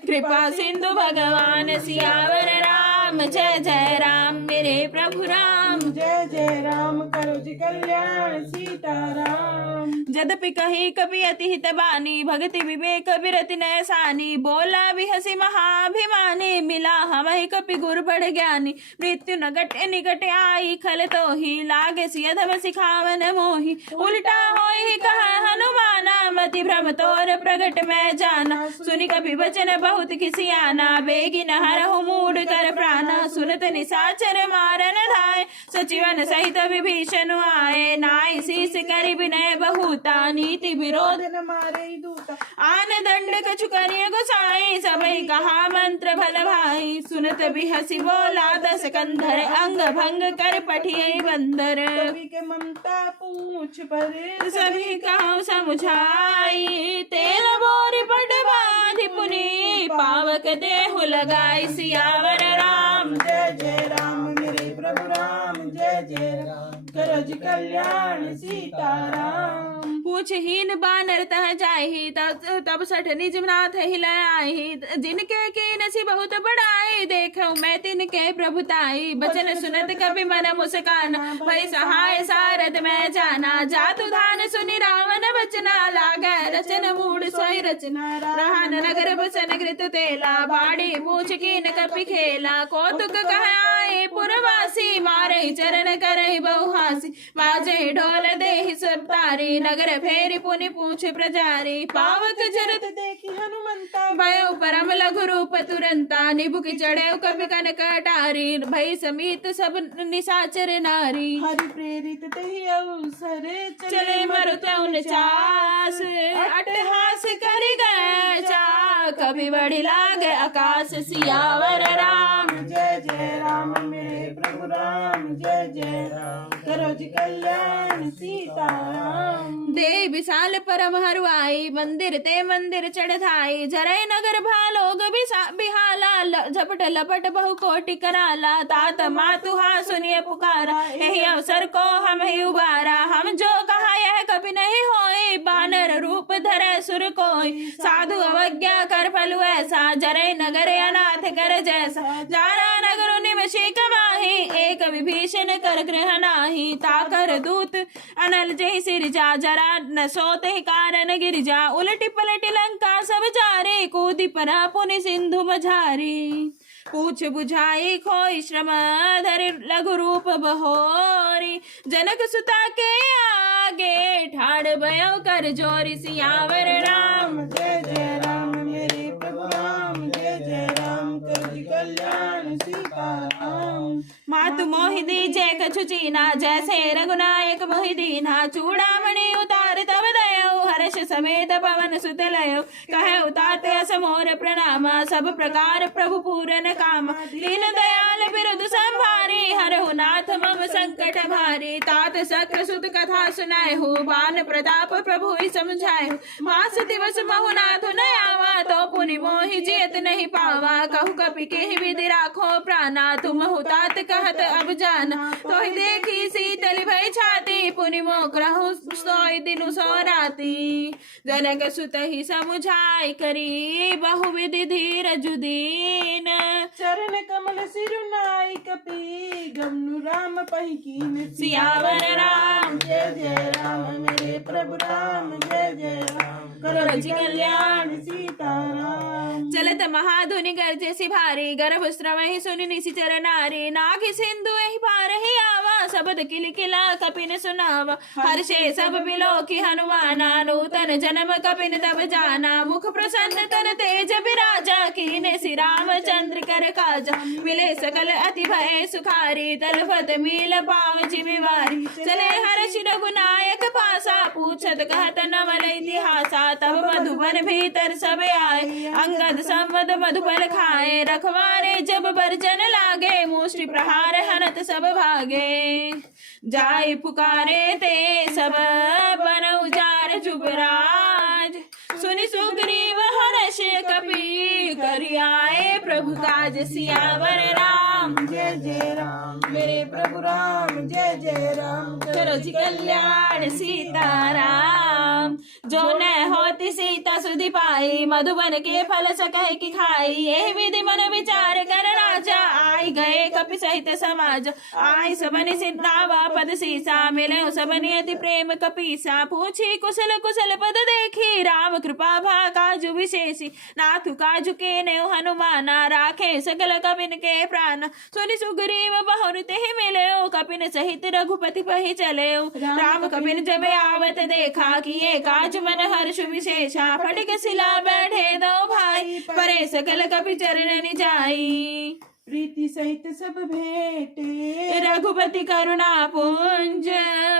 कृपा सिंधु भगवान, सियावर राम जय जय राम मेरे प्रभु राम, जय जय राम करो जी कल्याण सीताराम। जदपि कही कपि अति हित बानी, भगति विवेक विरति नयसानी, बोला भी हसी महाभिमानी, मिला हमहि कपि गुर बड़ ज्ञानी, मृत्यु न गटे निकट आई, खल तो ही लागे सियधम सिखावन मोही, उल्टा होई कहा हनुमाना, मति भ्रम तोर प्रगट में जाना, सुनि कपि वचन बहुत किसियाना, बेगी न हरहु मूड कर प्राणा, सुनत निशाचर मारन धाय, सचिवन सहित विभीषण आए, नाई शीस करि विनय बहुता, नीति विरोध न मारे दूता, आन दंड कछु करिय गोसाई, सबहि कहा मंत्र भल भाई, सुनत भी हसी बोला दस कंधर, अंग भंग कर पठिय बंदर, कवि के ममता पूछ पर सभी कहा समुझाई, तेल बोरी पट बाधि पुनि, पावक देहु लगाई, सियावर राम जय जय राम मेरे प्रभु राम, जय जय राम करो जी कल्याण सीताराम। पूछहीन बानर तह जाहि, तब सठ निज नाथ हिलाई, जिनके कीनसी बहुत बड़ाई, देखो मैं तिनके प्रभुताई, बचन सुनत कपि मन मुस्काना, भई सहाय सारद मैं जाना, जातु धान सुनि रावण बचना, लागे रचन मूड सोई रचना, रहन नगर बसन घृत तेला, बाड़ी पूछ कीन कपि खेला, कौतुक कह आए पुरवासी, मारे चरण करहि बहुहासी, बाजे ढोल देहि सब तारी, नगर फेरी पुनि पूछ प्रजारी, पावक जरत देखी हनुमंता, भयो परम लघु रूप तुरंता, निबुक चढ़े कपि कनक अटारी, भई समीत सब निशाचर नारी, हरि प्रेरित तेहि अवसर चले मरुत उनचास, अट्टहास करि गए चा, कभी बढ़ी लाग आकाश, सियावर राम जय जय राम मेरे प्रभु राम, जय जय राम करो जी कल्याण सीताराम। दे विशाल परम हरुआई, मंदिर ते मंदिर चढ़ाई, जरय नगर भालोग बिहाला, झपट लपट बहु कोटि कराला, तात मातुहा सुनिय पुकारा, यही अवसर को हम ही उबारा, हम जो कहा यह कभी नहीं होई, बानर रूप धरे सुर कोई, साधु अवज्ञा कर फलु ऐसा, जरय नगर अनाथ कर जैसा, जारा नगर निवशी कमाही, एक विभीषण कर गृह नाही, ताकर दूत अनल जय सिरजा, जरा न सोते ही कारण गिरजा, उलटी पलटी लंका सब जारे, कूदी परा पुनि सिंधु मझारी, पूछ बुझाई खोई श्रम धर लघु रूप बहोरी, जनक सुता के आगे ठाड़ भयो कर जोरी, सियावर राम जय जय राम मेरे प्रभु राम, मोहि दीजे कछु चीना, जैसे रघुनायक मोहि दीना। चूड़ामणि उतार तब दयो, हर्ष समेत पवन सुत लयो। कहे उतारते अस मोर प्रणामा, सब प्रकार प्रभु पूरन कामा। दीन दयाल बिरुद संभारी, हरहु नाथ मम संकट भारी। तात सक्र सुत कथा सुनाए हो, बान प्रताप प्रभु ही समझाए हो। मास दिवस महु नाथ न आवा, तो पुनि मोहि जियत नहीं पावा। कहु कपि केहि विधि राखो प्राणा, तुम हो तात कहत अब जाना। तो ही देखी शीतल भय छाती, पुनि मोक रहु सोई दिनु सो राती। जनक सुत ही समुझाई, करी बहुविधि धीरज दीन। चरण कमल सिरुनाई, कपि गमनु राम पहि कीन। सियावर राम जय जय राम, मेरे प्रभु राम जय जय राम। करो जी कल्याण सीताराम। चलत महाधुनि गर्जे सि भारी, गर्भ स्रवहि सुनि निशिचर नारी। नागि सिंधु एहि पार ही आवा, शब्द किल किला कपिन सुनावा। हर्षे सब बिलोकी हनुमाना, नूतन जन्म कपिन तब जाना। मुख प्रसन्न तन तेज विराजा, कीने सि रामचंद्र कर काजा। मिले सकल अति भय सुखारी, तलफत मील पाव जिमिवारी। चले हर्ष रघुनायक पासा, पूछत कहत नवल इतिहासा। तब मधुबन भीतर सब आए, अंगद संवद मधुफल खाए। रखवारे जब बरजन लागे, मुष्टि प्रहार हनत सब भागे। जाय पुकारे ते सब बन उजार जुबराज। सुनि सुग्रीव हर्ष कपि, करि आए प्रभु काज। सियावर राम जय जय राम, मेरे प्रभु राम जय जय राम। करो जी कल्याण सीताराम। जो न होती सीता सुधि पाई, मधुबन के फल सकह की खाई। यह विधि मन विचार कर राजा, आई गए कपि सहित समाज। आई सबनि सिद्धावा पद सीसा, मिले सबनि अति प्रेम कपीसा। पूछी कुशल कुशल पद देखी, राम कृपा भा काजु विशेषी। नाथु काजु के ने हनुमाना, राखे सकल कपिन के प्राण। सुनि सुग्रीव बहुरते ही मिले, कपिन सहित रघुपति पहि चले। राम कपिन जब आवत देखा, किए काज मन हर्ष विशेषा। फटिक शिला बैठे दो भाई, परे सकल कपि चरण जाई। प्रीति सहित सब भेटे, रघुपति करुणा पुंज।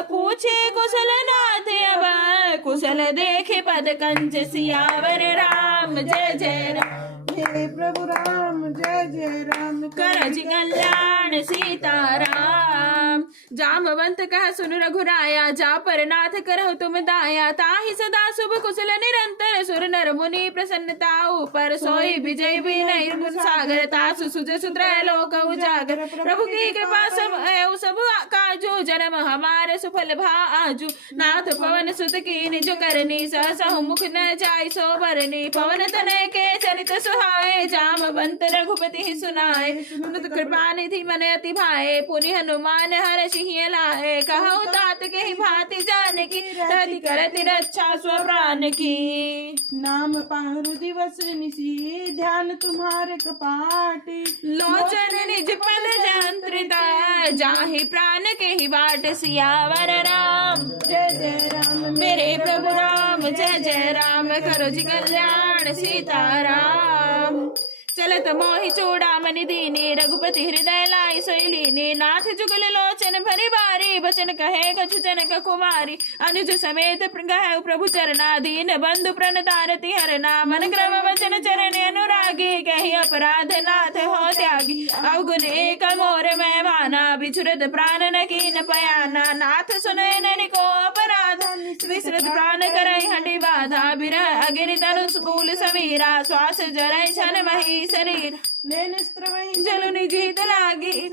पूछे कुशल नाथ अब, कुशल देखे पद कंज। सियावर राम जय जय राम, हे प्रभु राम जय जय राम। कर जी कल्याण सीताराम। जामवंत कह सुन रघुराया, जा पर नाथ करहु तुम दाया। ताहि सदा शुभ कुशल निरंतर, सुर नर मुनि प्रसन्नता ऊपर। सोई विजय विनय गुण सागर, तासु सुज सुत्रय लोक उजागर। प्रभु की कृपा सब काजू, जन्म हमारे सुफल भा आजू। नाथ पवन सुत की निज करनी, सहसहु मुख न जाय सो बरनी। पवन तनय के चरित सुहाए, जामवंत रघुपति ही सुनाए। सुनत कृपा निधि मन अति भाए, पुनि हनुमान हर्षि हिय लाए। कहु तात के ही भांति जान की, रति करति रक्षा स्व प्राण की। नाम पाहरु दिवस निशी, ध्यान तुम्हारे कपाटी। लोचन निज पद जंत्रिता, जाहि प्राण के ही बाट। सियावर राम जय जय राम, मेरे प्रभु राम जय जय राम। करो जी कल्याण सीताराम। चलत मोहि चूड़ामणि दीनी, रघुपति हृदय लाई सोई लीनी। नाथ जुगल लोचन भरि बारी, बचन कहे कछु जनक कुमारी। अनुज समेत गहु प्रभु चरना, दीन बंधु प्रणतारति हरना। मन क्रम वचन चरण अनुरागी, कहि अपराध नाथ हो त्यागी। अवगुण एक मोर मैं माना, बिछुरत प्राण न कीन पयाना। नाथ सुनय ननि को अपराध, विसृत प्राण करई हंडि बाधा। बिरह अग्नि तनु सूल समीरा, श्वास जरय छन मही शरीर। नैन स्त्रवहि जल निजीत लागी,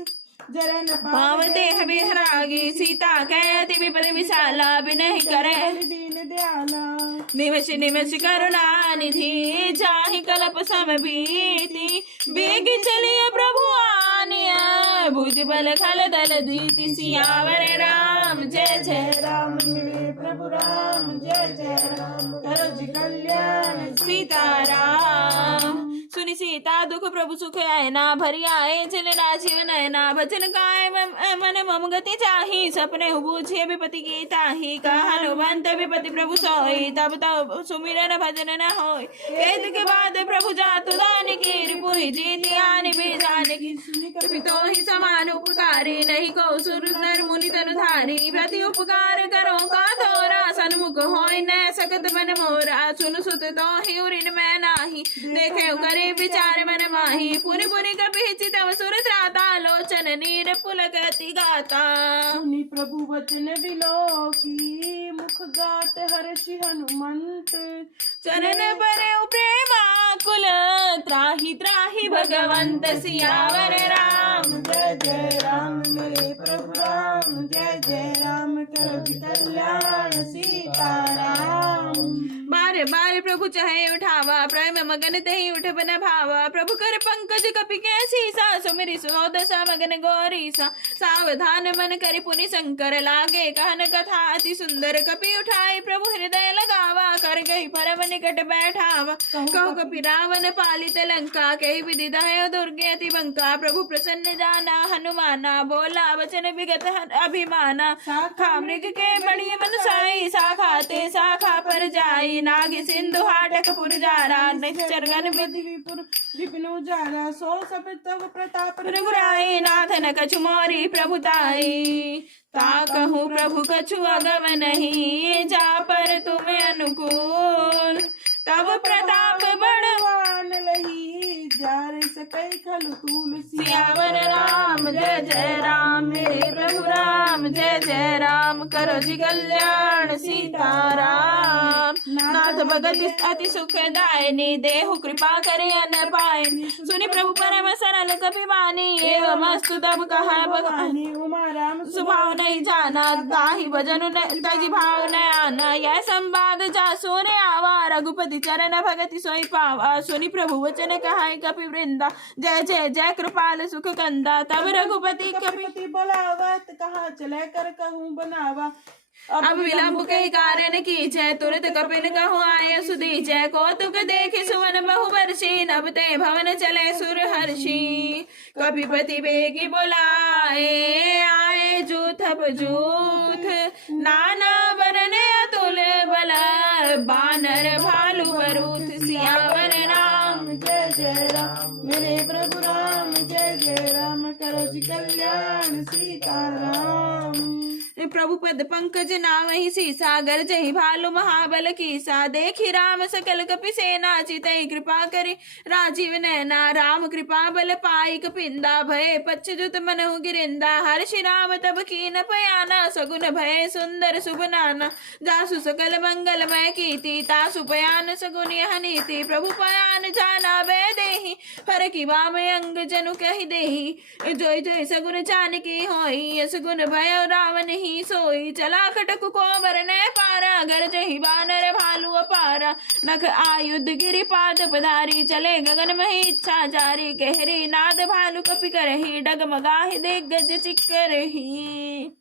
जरन पावते हबि हरागी। सीता कहति विपद विशाला, बिनहि करे दीन दयाला। निवश निवश करुणा निधि, जाहि कलप समभीति। बेग चलिय प्रभु आनिया, भुज बल खल दल दीति। सियावर राम जय जय राम, मेरे प्रभु राम जय जय राम। करो जी कल्याण सीताराम। सुनि सीता दुख प्रभु सुख आयना, भरी आए जल राजीव नयना। भजन गाय मन मम गति चाही, सपने बूझे विपति की ताही। कहनुबंत विपति प्रभु सोई, तब तब सुमिरन भजन न होय। वेद के बाद प्रभु जातु दान की, रिपुहि जीति आनि भी जान की। कपि तो ही समान उपकारी, नहीं को सुर नर मुनि तनुधारी। प्रति उपकार करो का थोरा, सन्मुख होय न सकत मन मोरा। सुन सुत तो ही उरिन मैं नाही, देखे करे विचार मन माही। पुनि पुनि कपि चितव सुर त्राता, लोचन नीर पुलकति गाता। सुनि प्रभु वचन बिलोकी, मुख गात हर्षि हनुमंत। चरण परे प्रेमाकुल, त्राहि त्राहि भगवंत। सियावर राम जय जय राम, मेरे प्रभु राम जय जय राम। करो कल्याण सीताराम। बार बार प्रभु चाहे उठावा, प्रेम मगन तही उठ बन भावा। प्रभु कर पंकज कपि के सीसा, सुमिरि सुदशा मगन गौरीसा। सावधान मन करि पुनि शंकर, लागे कहन कथा अति सुंदर। कपि उठाई प्रभु हृदय लगावा, कर गई परम निकट बैठावा। कहो कपि रावण पालित लंका, कही विधि दहयो दुर्गे अति बंका। प्रभु प्रसन्न जाना हनुमाना, बोला वचन विगत अभिमाना। शाखा मृग के बड़ी मनसाई, शाखा ते शाखा पर जाई। नागी सिंधु हाटक पुर जारा, निश्चर गण विपुर विपिन उजारा। सो सब तव प्रताप रघुराई, नाथन कछु मोरी प्रभुताई। ता कहूँ प्रभु कछु अगम नहीं, जा पर तुम अनुकूल। तब प्रताप बड़वान लही, जार सकै खलु तुलसी। सियावर राम जय जय राम, मेरे प्रभु राम जय जय राम। करो जी कल्याण सीताराम। नाथ भगत अति सुखदायिनी, देहु कृपा करे अन पायनी। सुनि प्रभु परम सरल कपि बानी, एवं अस्तु तब कहा भगवानी। उमा राम स्वभाव नहीं जाना, ताहि भजन तजि भाव न आना। यह संवाद जासु ने आवा, रघुपति चरण भगति सोई पावा। सुनि प्रभु वचन कहाय कपि वृंदा, जय जय जय कृपाल सुख कंदा। तब रघुपति कपि बोलावत, कहा चले कर कहूँ बनावा। अब विलंब के कारण की जय, तुरंत कपिल कहूँ आय सुधी जय। कौतुक देखि सुवन बहु वर्षी, नभ ते भवन चले सुर हर्षि। कपिपति बेगी बुलाए, आए जूथ जूथ। नाना बरने अतुल बल, बानर भालु बरूथ। सियावर राम जय जय राम, मेरे प्रभु राम जय जय राम। करो जी कल्याण सीताराम। प्रभु पद पंकज नामहि सीसा, गरजहि भालु महाबल कीसा। देखि राम सकल कपि सेना, चितहि कृपा करि राजीव नैना। राम कृपा बल पाई कपिंदा, भय पच्चुत मनहु गिरिंदा। हर्षि राम तब कीन पयाना, सगुन भय सुंदर शुभ नाना। जासु सकल मंगलमय कीर्ति, तासु पयान सगुन यह नीति। प्रभु पयान जाना बै देहि, फर की वाम अंग जनु कहि देहि। जोई जोई सगुन जानकी होई, सगुन भय रावण ही सोई। चला खटक को बरने पारा, गरजहि बानर भालु अपारा। नख आयुध गिरि पाद पधारी, चले गगन मही इच्छा जारी। कहरी नाद भालु कपि करही, डगमगाहि दिग्गज चिक्करही।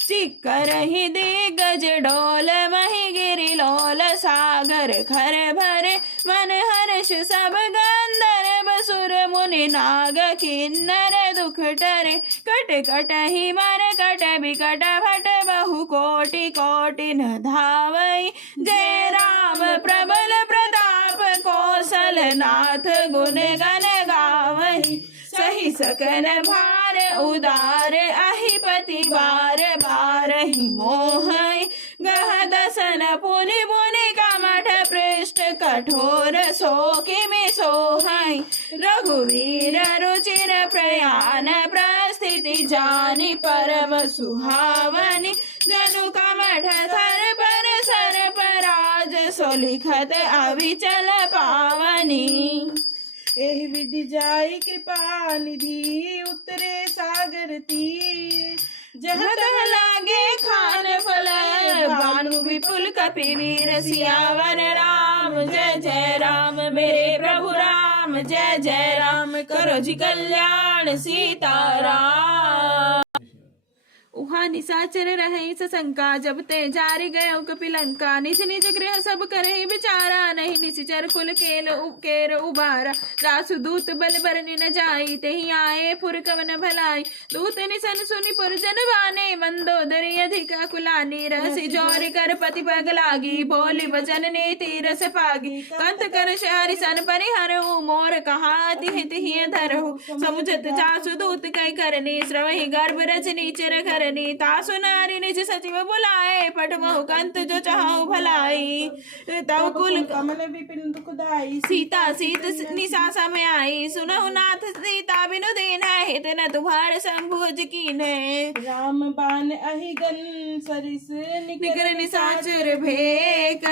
चिक्करहि दिग्गज डोल, मही गिरि लोल। सागर खर भरे मन हर्ष, सब गंधर्व सुर मुनि नाग किन्नर। दुख टरे कट कटहि मर, कट बिकट भट बहु कोटि कोटि न धावई। जय राम प्रबल प्रताप, कौशल नाथ गुण गण गावई। सही सकन भार उदार, अहिपति बार बार ही मोहई। गह दसन पुनि पुनि कमठ, पृष्ठ कठोर सो किमि सोहई। रघुवीर रुचिर प्रयाण, प्रस्थिति जानि परम सुहावनी। जनु कमठ थर पर सर पराज, सो लिखत अविचल पावनी। एहि विधि जाई कृपा निधि, उतरे सागर तीर। जहाँ तहाँ लागे खान फल, भानु विपुल कपि वीर। सियावर राम जय जय राम, मेरे प्रभु राम जय जय राम। करो जी कल्याण सीताराम। वहाँ निशाचर रहे सशंका, जब ते जारी गयो कपिलंका। निज निज गृह सब करहि विचारा, नहीं निशिचर कुल केर उबारा। दासु दूत बल बरनि न जाई, तेहि आए फुर कवन भलाई। दूत निसन सुनि पुरजन बाने, मंदोदरी अधिक अकुलानी। रहसि जौरि कर पति पग लागी, बोली वचन नीति रस पागी। कंत कर शहरि सन परिहरहु, मोर कहा तिहि तिहि धरहु। समुझत जासु दूत कै करनी, श्रवहि गर्भ रचनी चिर करनी। तासु नारी निज सचिव बुलाए, पठमहु कंत जो चाहु भलाई। तब कुल कमल विपिन दुखदाई, सीता सीत निशा समय आई। सुनहु नाथ सीता बिनु दीन है, हित न तुम्हार संभोज कीन है। राम बान अहिगन सरिस निकर निशाचर भेक,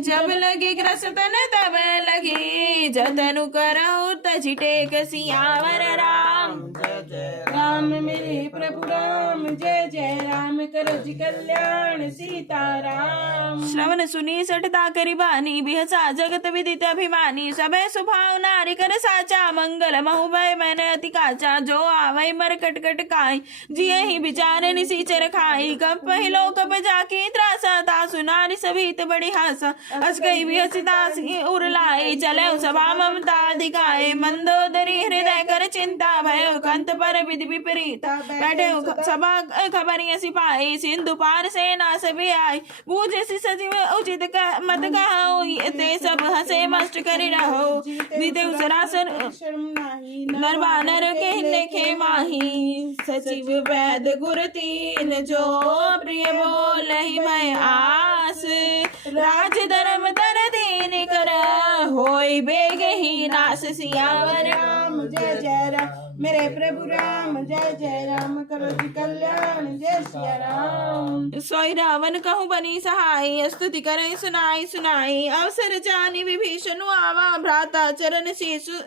जब लगी ग्रस्तन तब लगी। जतनु करहु तजि टेक, सियावर राम जय जय राम। मेरे प्रभु राम जय जय राम, करो जी कल्याण सीताराम। श्रवण सुनी सठता करी बानी, बिहसा जगत विदित अभिमानी। सबे सुभाव नारी कर साचा, मंगल महु भय मैंने अति काचा। जो आवै मर कटकट काई, जिये ही विचार निसीचर खाई। कब पहिलो कब जाकी त्रासा, तासु नारी सभीत बड़ी हासा। अस गई बिहसिता उरलाई, चले सभा ममता दिखाए। मंदोदरी हृदय कर चिंता, भयो कंत पर विधि विपरीता। बैठे सभा खबरिया सिपाही, सिंधु पार सेना सभी आई। बूझे सचिव उचित मत कहो, ते सब हंसे मस्त करी रहो। बीते सरासन नर बानर के लेखे माही। सचिव वैद गुर तीन, जो प्रिय बोल ही मैं आस। राज धर्म तर दीन कर, होई बेग ही नास। सियावर राम जय जय राम, मेरे प्रभु राम जय जय राम, करो जी कल्याण जय सिया राम। सोई रावण कहूँ बनी सहाय, स्तुति करे सुनाई सुनाई। अवसर जानी विभीषण आवा, भ्राता चरण शीशु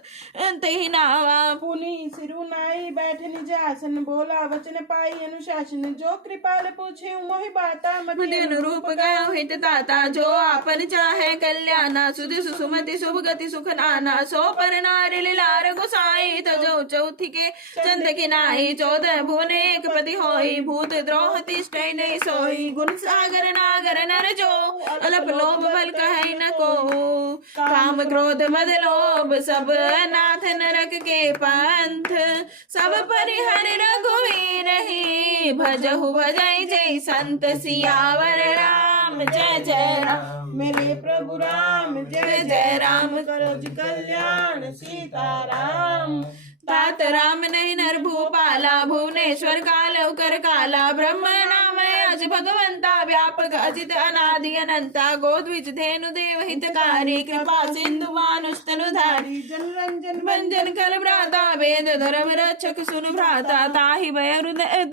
तेहि नावा। पुनि सिरु नाई बैठ निज आसन, बोला वचन पाई अनुशासन। जो कृपाल पूछे मोहि बाता, मति अनुरूप गयो हित दाता। जो आपन चाहे कल्याणा, सुधि सुमति शुभ गति सुख नाना। सो पर नारी लीलार गोसाई, तजो चौथी के चंद की नाई। 14 भुवन एक पति होई, भूत द्रोह तिष्ठै नहीं सोई। गुण सागर नागर नर जो, अलप लोभ बल कहै न को। काम क्रोध मद लोभ सब नाथ नरक के पंथ। सब परिहर रघुवीर ही, भजहु भजै जय संत। सियावर राम जय जय राम, मेरे प्रभु राम जय जय राम, करो जी कल्याण सीताराम। तात राम नहीं नर भूपाला, भुवनेश्वर काल कर काला। ब्रह्म नाम अज भगवंता, व्यापक अजित अनादि अनंता। गोद्विज धेनु देव हितकारी, कृपा सिंधु मानुष तनुधारी। जन रंजन भंजन कल भ्राता, वेद धर्म रक्षक सुन भ्राता। ताहि भय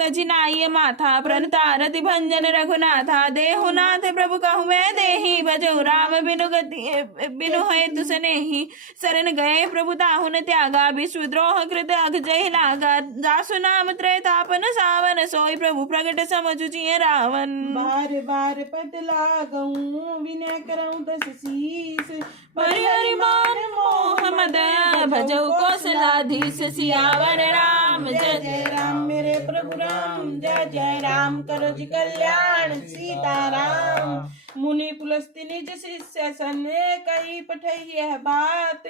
तजिनाय माथा, प्रणता रति भंजन रघुनाथा। देहुनाथ प्रभु कहु मैं देहि, भजहु राम बिनु गति बिनु हेतु सनेहि। शरण गए प्रभु ताहुन त्यागा, विश्वद्रोह कृत अघ जय लागा। जासु नाम त्रैतापन सावन, सोई प्रभु प्रगट समझु जिय रावण। बार बार पद लागऊं, विनय करऊं दस शीस। परिहरि मान मोह मद, भजहु कौशलाधीश। सियावर राम जय जय राम, मेरे प्रभु राम जय जय राम, करो जी कल्याण सीताराम। मुनि पुलस्त्य निज शिष्य सन, कही पठई यह बात।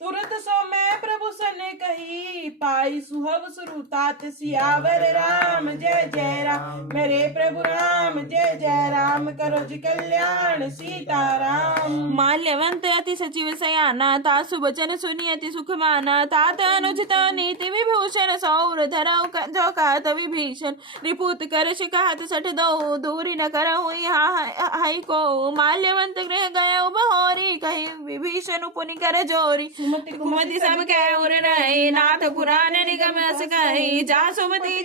तुरत सो मैं प्रभु सन कही, पाई सुहव सुरुतात। सियावर राम जय जय राम, मेरे प्रभु राम जय जय राम, करो जी कल्याण सीताराम। माल्यवंत अति सचिव सयाना, तासु वचन सुनि अति सुख माना। तात अनुचित नीति विभूषण, सौर धरऊ जो कहत विभीषण। रिपुत कर शिकाहत सठ दो, दूरी न करहु हाई को। माल्यवंत गृह गए बहोरी, कही विभीषण पुनि कर जोरी। कुमति सब कह उर रहे, नाथ पुराण निगम अस कहे। जहाँ सुमति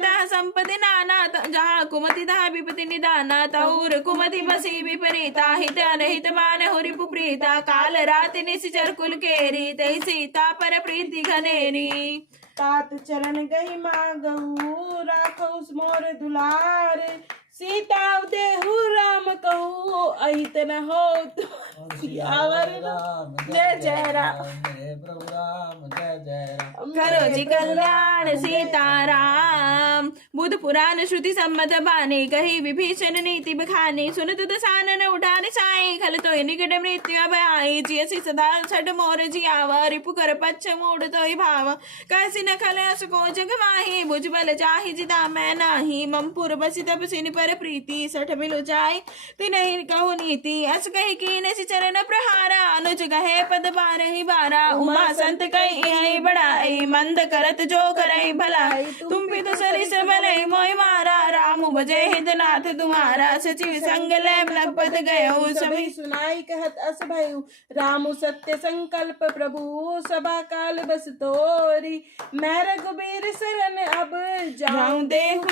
तह संपत्ति नाना, जहाँ कुमति तह विपत्ति निदाना। तहुर कुमति बसी विपरीता, हित अनहित मानहु रिपु प्रीता। काल राति निशिचर कुल केरी, तहि सीता पर प्रीति घनेरी। तात चरण गई मागहु, राखो मोर दुलार। सीता देहु राम कहू, अहित न हो। सियावर राम जय जय राम, मेरे प्रभु राम जय जय राम, करो जी कल्याण सीताराम। बुध पुराण श्रुति सम्मत बानी, कही विभीषण नीति बखानी। सुनत दसानन उठान साई, खल तो निकट मृत्यु अब आई। जियसि सदा छठ मोर जियावा, रिपु कर पच्छ मोड़ तो भाव। कैसी न खल अस को जग माही, भुज बल जाहि जिदा मैं नाही। ममपुर बसि तब सिन पर प्रीति, सठ मिलो जाय तिनहि कहु नीति। अस कहि कीन सि चरण प्रहारा, अनुज कहे पद बारहि बारा। उमा संत कहि बड़ाई, मंद करत जो करई भलाई। तुम भी तो सरिस भलई मोहि मारा, राम भजे हितनाथ तुम्हारा। सचिव संग लैब नपत गयो, सभी सुनाई कहत अस भयउ। रामु सत्य संकल्प प्रभु, सभा काल बस तोरी। मैं रघुबीर शरण अब जाऊं देहु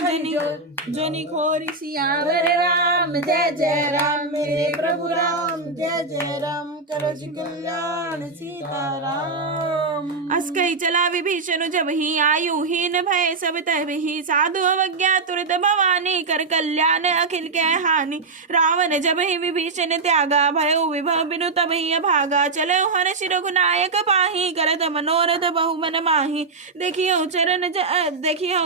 जनि खोरी। सियावर राम जय जय राम, मेरे प्रभु राम जय जय राम। करो जी कल्याण सीताराम। अस कहि चला विभीषण जब ही, आयु हीन भय सब तबहि। साधु अवज्ञा तुरत भवानी, कर कल्याण अखिल के हानि। रावण जब ही विभीषण त्यागा, भयो विभव बिनु तब ही अभागा। चले हर शिर रघुनायक पाही, करत मनोरथ बहु मन माही। देखियो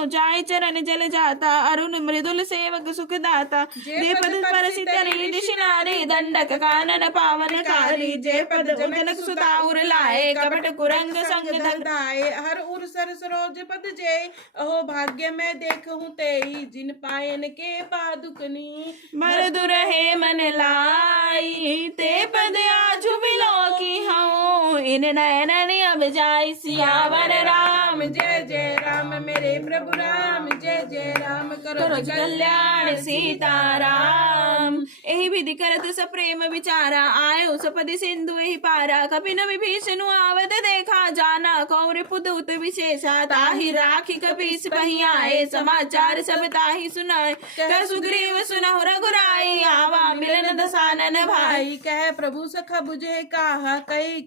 जाय चरण जल जाता, अरुण मृदुल सेवक सुख दाता। जे पद परसि तरि दिशि नारी, दंडक कानन पावन कारी। जे पद जनक सुता उर लाए, कपट कुरंग संग दाए। हर उर सर सरोज पद जे, अहो भाग्य मैं देखूं तेई। जिन पायन के पादुकनी, मरदु रहे मन लाई। ते पद आजु बिलोकी हूँ, इन नयनन अब जाय। सियावर राम जय जय राम, मेरे प्रभु राम जय जय राम। करो जी कल्याण सीताराम। एहि विधि करत स प्रेम विचारा, आयो सपदि सिंधु एहि पारा। कपिन विभीषण आवत देखा, जाना कौर पुदूत विशेषा। ताहि राखी कपीस पहि आए, समाचार सब ताहि सुनाए। कह सुग्रीव सुनहु रघुराई, आवा मिलन दसानन भाई। कह प्रभु सखा बुझे काहा, कई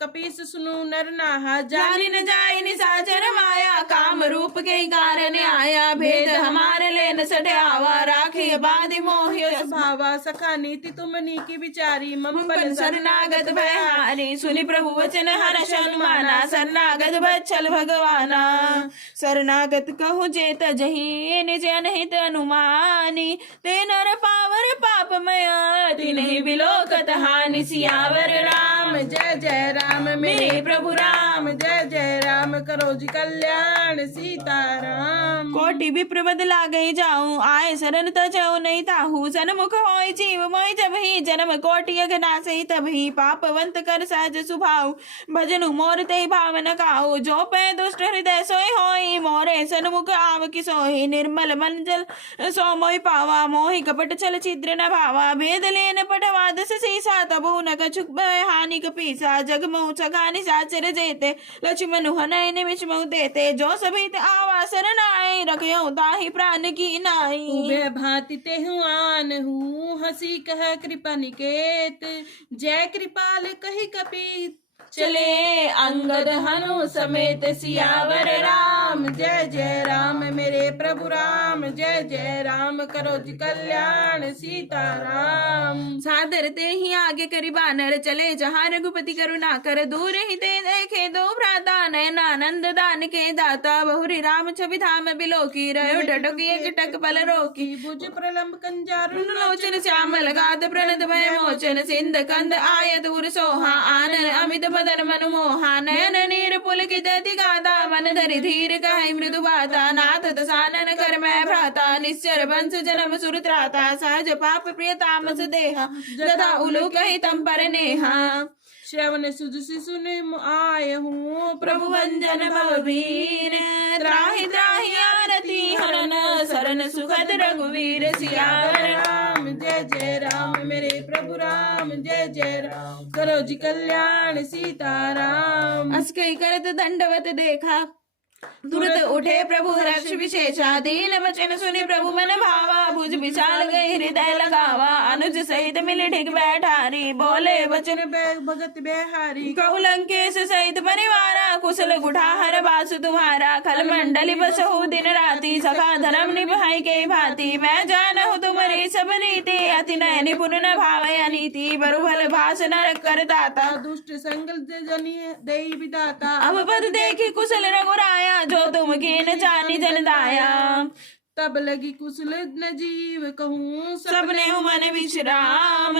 कपीस सुनु नर नाहा। जानि न जाय निशाचर माया, काम रूप के कारण आया। भेद हमारे लेन सटावा, राखी बाधि मोहि भावा। सखा नीति तुम नीकी विचारी, मम पन शरणागत भयहारी। सुनि प्रभु वचन हर्ष अनुमाना, शरणागत बच्छल भगवाना। शरणागत कहु जेत जही, निज अनहित अनुमानी। ते नर पावर पापमय, तिन्हि बिलोकत हानि। सियावर राम जय जय राम, मेरे प्रभु राम जय जय राम। करो जी कल्याण सीताराम। कोटि विप्र बदला गई जाऊं, आए शरण तजऊ नहीं ताहू। सन्मुख होय जीव मोहि जब ही, जन्म कोटि अघनासहि तब ही। पापवंत कर सहज सुभाऊ, भजनु मोर ते भावन काऊ। जो पै दुष्ट हृदय सोई होई, मोरे सन्मुख आव कि सोई। निर्मल मन जल सो मोहि पावा, मोहि कपट छल छिद्र न भावा। भेद लेन पठवा दस सीसा, तबु न कछुक भय हानि कपीसा। जग मोह सखा निशाचर जेते, लक्ष्मण हनय निमिष मोह देते। जो सभित आवा शरण आए, रखयो ताहि प्राण की नाई। उबे भांति तेहु आन हूँ, हंसी कह कृपा निकेत। जय कृपाल कहि कपी, चले अंगद हनु समेत। सियावर राम जय जय राम, मेरे प्रभु राम जय जय राम। करो जी कल्याण सीताराम। सादर ते ही आगे करी बानर, चले जहाँ रघुपति करुणा कर। दूर ही ते देखे दो भ्राता, नयन आनंद दान के दाता। बहुरी राम छवि धाम बिलोकी, रहो टटकी एक टक पल रोकी। भुज प्रलंब कंजारुण लोचन श्यामल गात प्रणत भय मोचन। सिंध कंद आयत उर सोहा, आनन अमित बदन मनु मोहा। नयन नीर पुलकित अति गाता, मन धरि धीर कहि मृदु बाता। नाथ दसानन कर मैं भ्राता, निश्चर वंश जन्म सुर त्राता। सहज पाप प्रिय तामस देहा, तथा उलू कहि तम पर नेहा। श्रवण सुजसि सुने आय हूँ, प्रभु वंजन भवभीर। त्राहि त्राहि आरती हरन, शरण सुखद रघुवीर। सियावर राम जय जय राम, मेरे प्रभु राम जय जय राम। करो जी कल्याण सीताराम। अस कहि करत दंडवत देखा, तुरत उठे प्रभु हर्ष विशेषा। दीन वचन सुनि प्रभु मन भावा, भुज विशाल गई हृदय लगावा। अनुज सहित मिल ढिग बैठारी, बोले वचन भगत बिहारी। कहु लंकेश सहित परिवारा। कुशल गुठाहर बासु तुम्हारा खल मंडली बसहु दिन राति सखा धर्म निभाई के भांति मैं जानहु तुम्हारी सब रीति अति नय निपुण न भावय अनीति बरु भल भास नर कर दाता दुष्ट संगल जनी देई विदाता अब पद देखी कुशल रघुराया जो तुम कीन जानी जन दाया तब लगी कुशल न जीव कहूँ सबने मन विश्राम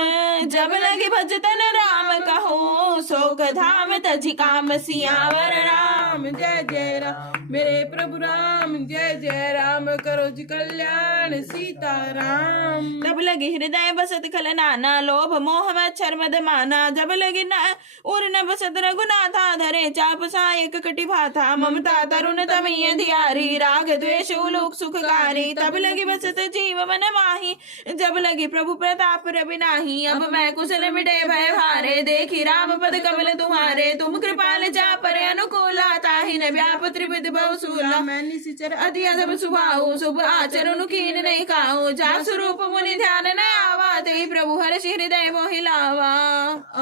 जब लगे भजतन राम कहो शोक धाम तजी काम सियावर राम जय जय राम मेरे प्रभु राम जय जय राम करो जी कल्याण सीता राम तब लगे हृदय बसत खल नाना लोभ मोह मच्छर मद माना जब लगे न उर न बसत रघुनाथा धरे चाप सायक कटि भाथा ममता तरुण तमीय धियारी राग द्वेष उलूक सुखकारी तब लगी बसत जीव मन माही जब लगी प्रभु प्रताप रवि नाही अब मैं कुशल मिटे भय हारे देखी राम पद कमल तुम्हारे तुम कृपाल जा पर अनुकूला ताहि न व्याप त्रिविध बहुसूला मैं निशिचर अति अधम सुभाऊ शुभ आचरण कीन नहीं खाओ जा स्वरूप मुनि ध्यान न आवा ते प्रभु हर्ष हृदय मोहि लावा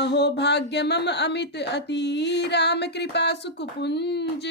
अहो भाग्य मम अमित अति राम कृपा सुख पुंज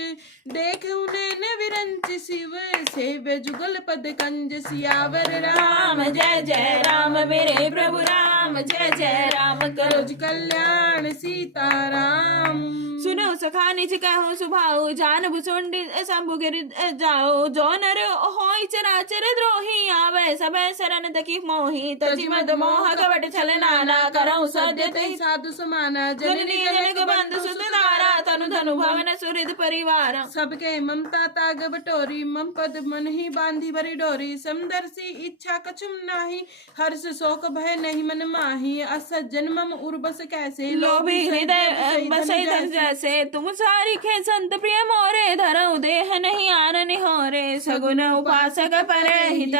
देख उन्हें विरंच शिव सेव्य जुगल पद कंज सियावर राम जय जय राम मेरे प्रभु राम जय जय राम करो जी कल्याण सीता राम सुनो सखा निज कहो सुभाऊ जान भुसुंडी शंभु गिर जाओ जो नर होई चराचर द्रोही आवे सब शरण तकी मोही तजी मद मोह कवट छल नाना करऊ सद्य ते साधु समाना जननी जनक बंधु सुत दारा तनु धनु भवन सुहृद परिवार सबके ममता ताग बटोरी मम पद मन ही बांधी बरी डोरी समदर्शी इच्छा कछुम नाही हर्ष शोक भय नहीं मन माही असज्जन मम उर्बस कैसे लोभी हृदय बसई धन जैसे तुम सारी खे संत प्रिय मोरे धरऊ देह नहीं आन निहोरे सगुन उपासक पर हित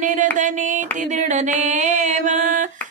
निरत नीति दृढ़ नेम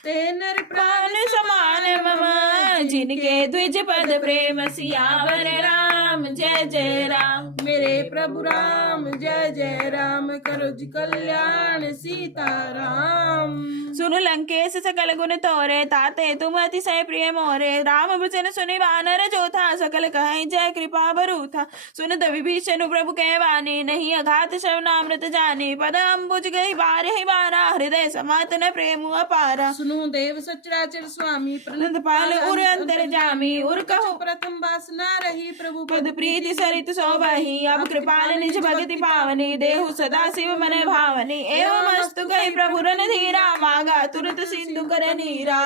ते नर प्राण समान मम जिनके द्विज पद प्रेम सियावर राम जय जय राम मेरे प्रभु राम जय जय राम करो जी कल्याण सीता राम सुन लंकेश सकल गुण तोरे ताते तुम अतिशय प्रिय मोरे राम वचन सुनि वानर जो था सकल कहि जय कृपा बरूथा सुन विभीषण प्रभु कह वाणी नहीं अघात श्रवणामृत जाने पद अम्बुज गई बार ही बारा हृदय समात न प्रेम अपारा सुनो देव सचराचर स्वामी नंद पाल उर अंतर जामी उर कहो प्रथम वासना रही प्रभु पद प्रीति सरित सोबही अब कृपाल निज भगति पावनी देहु सदा शिव मन भावनी एवं अस्तु कहि प्रभु रणधीरा मागा तुरत सिंधु करे नीरा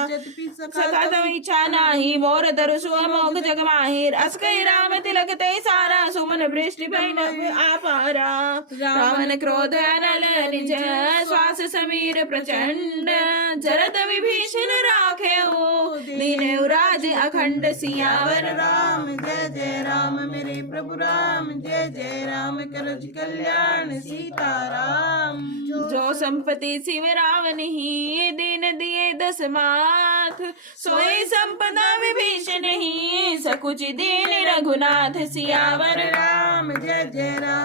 सखा तम इच्छा नाही मोर तरु सुअमोघ जग माहिर अस कहि राम तिलक ते सारा सुमन वृष्टि भई न आपारा रावण क्रोध अनल निज श्वास समीर प्रचंड जरत विभीषण राखे दीन राज अखंड सियावर राम जय जय राम मेरे प्रभु राम जय जय राम करो जी कल्याण सीता राम जो संपत्ति शिव रावण ही दीन दिए दस माथ सोई संपदा विभीषण ही सकुच दीन रघुनाथ सियावर राम जय जय राम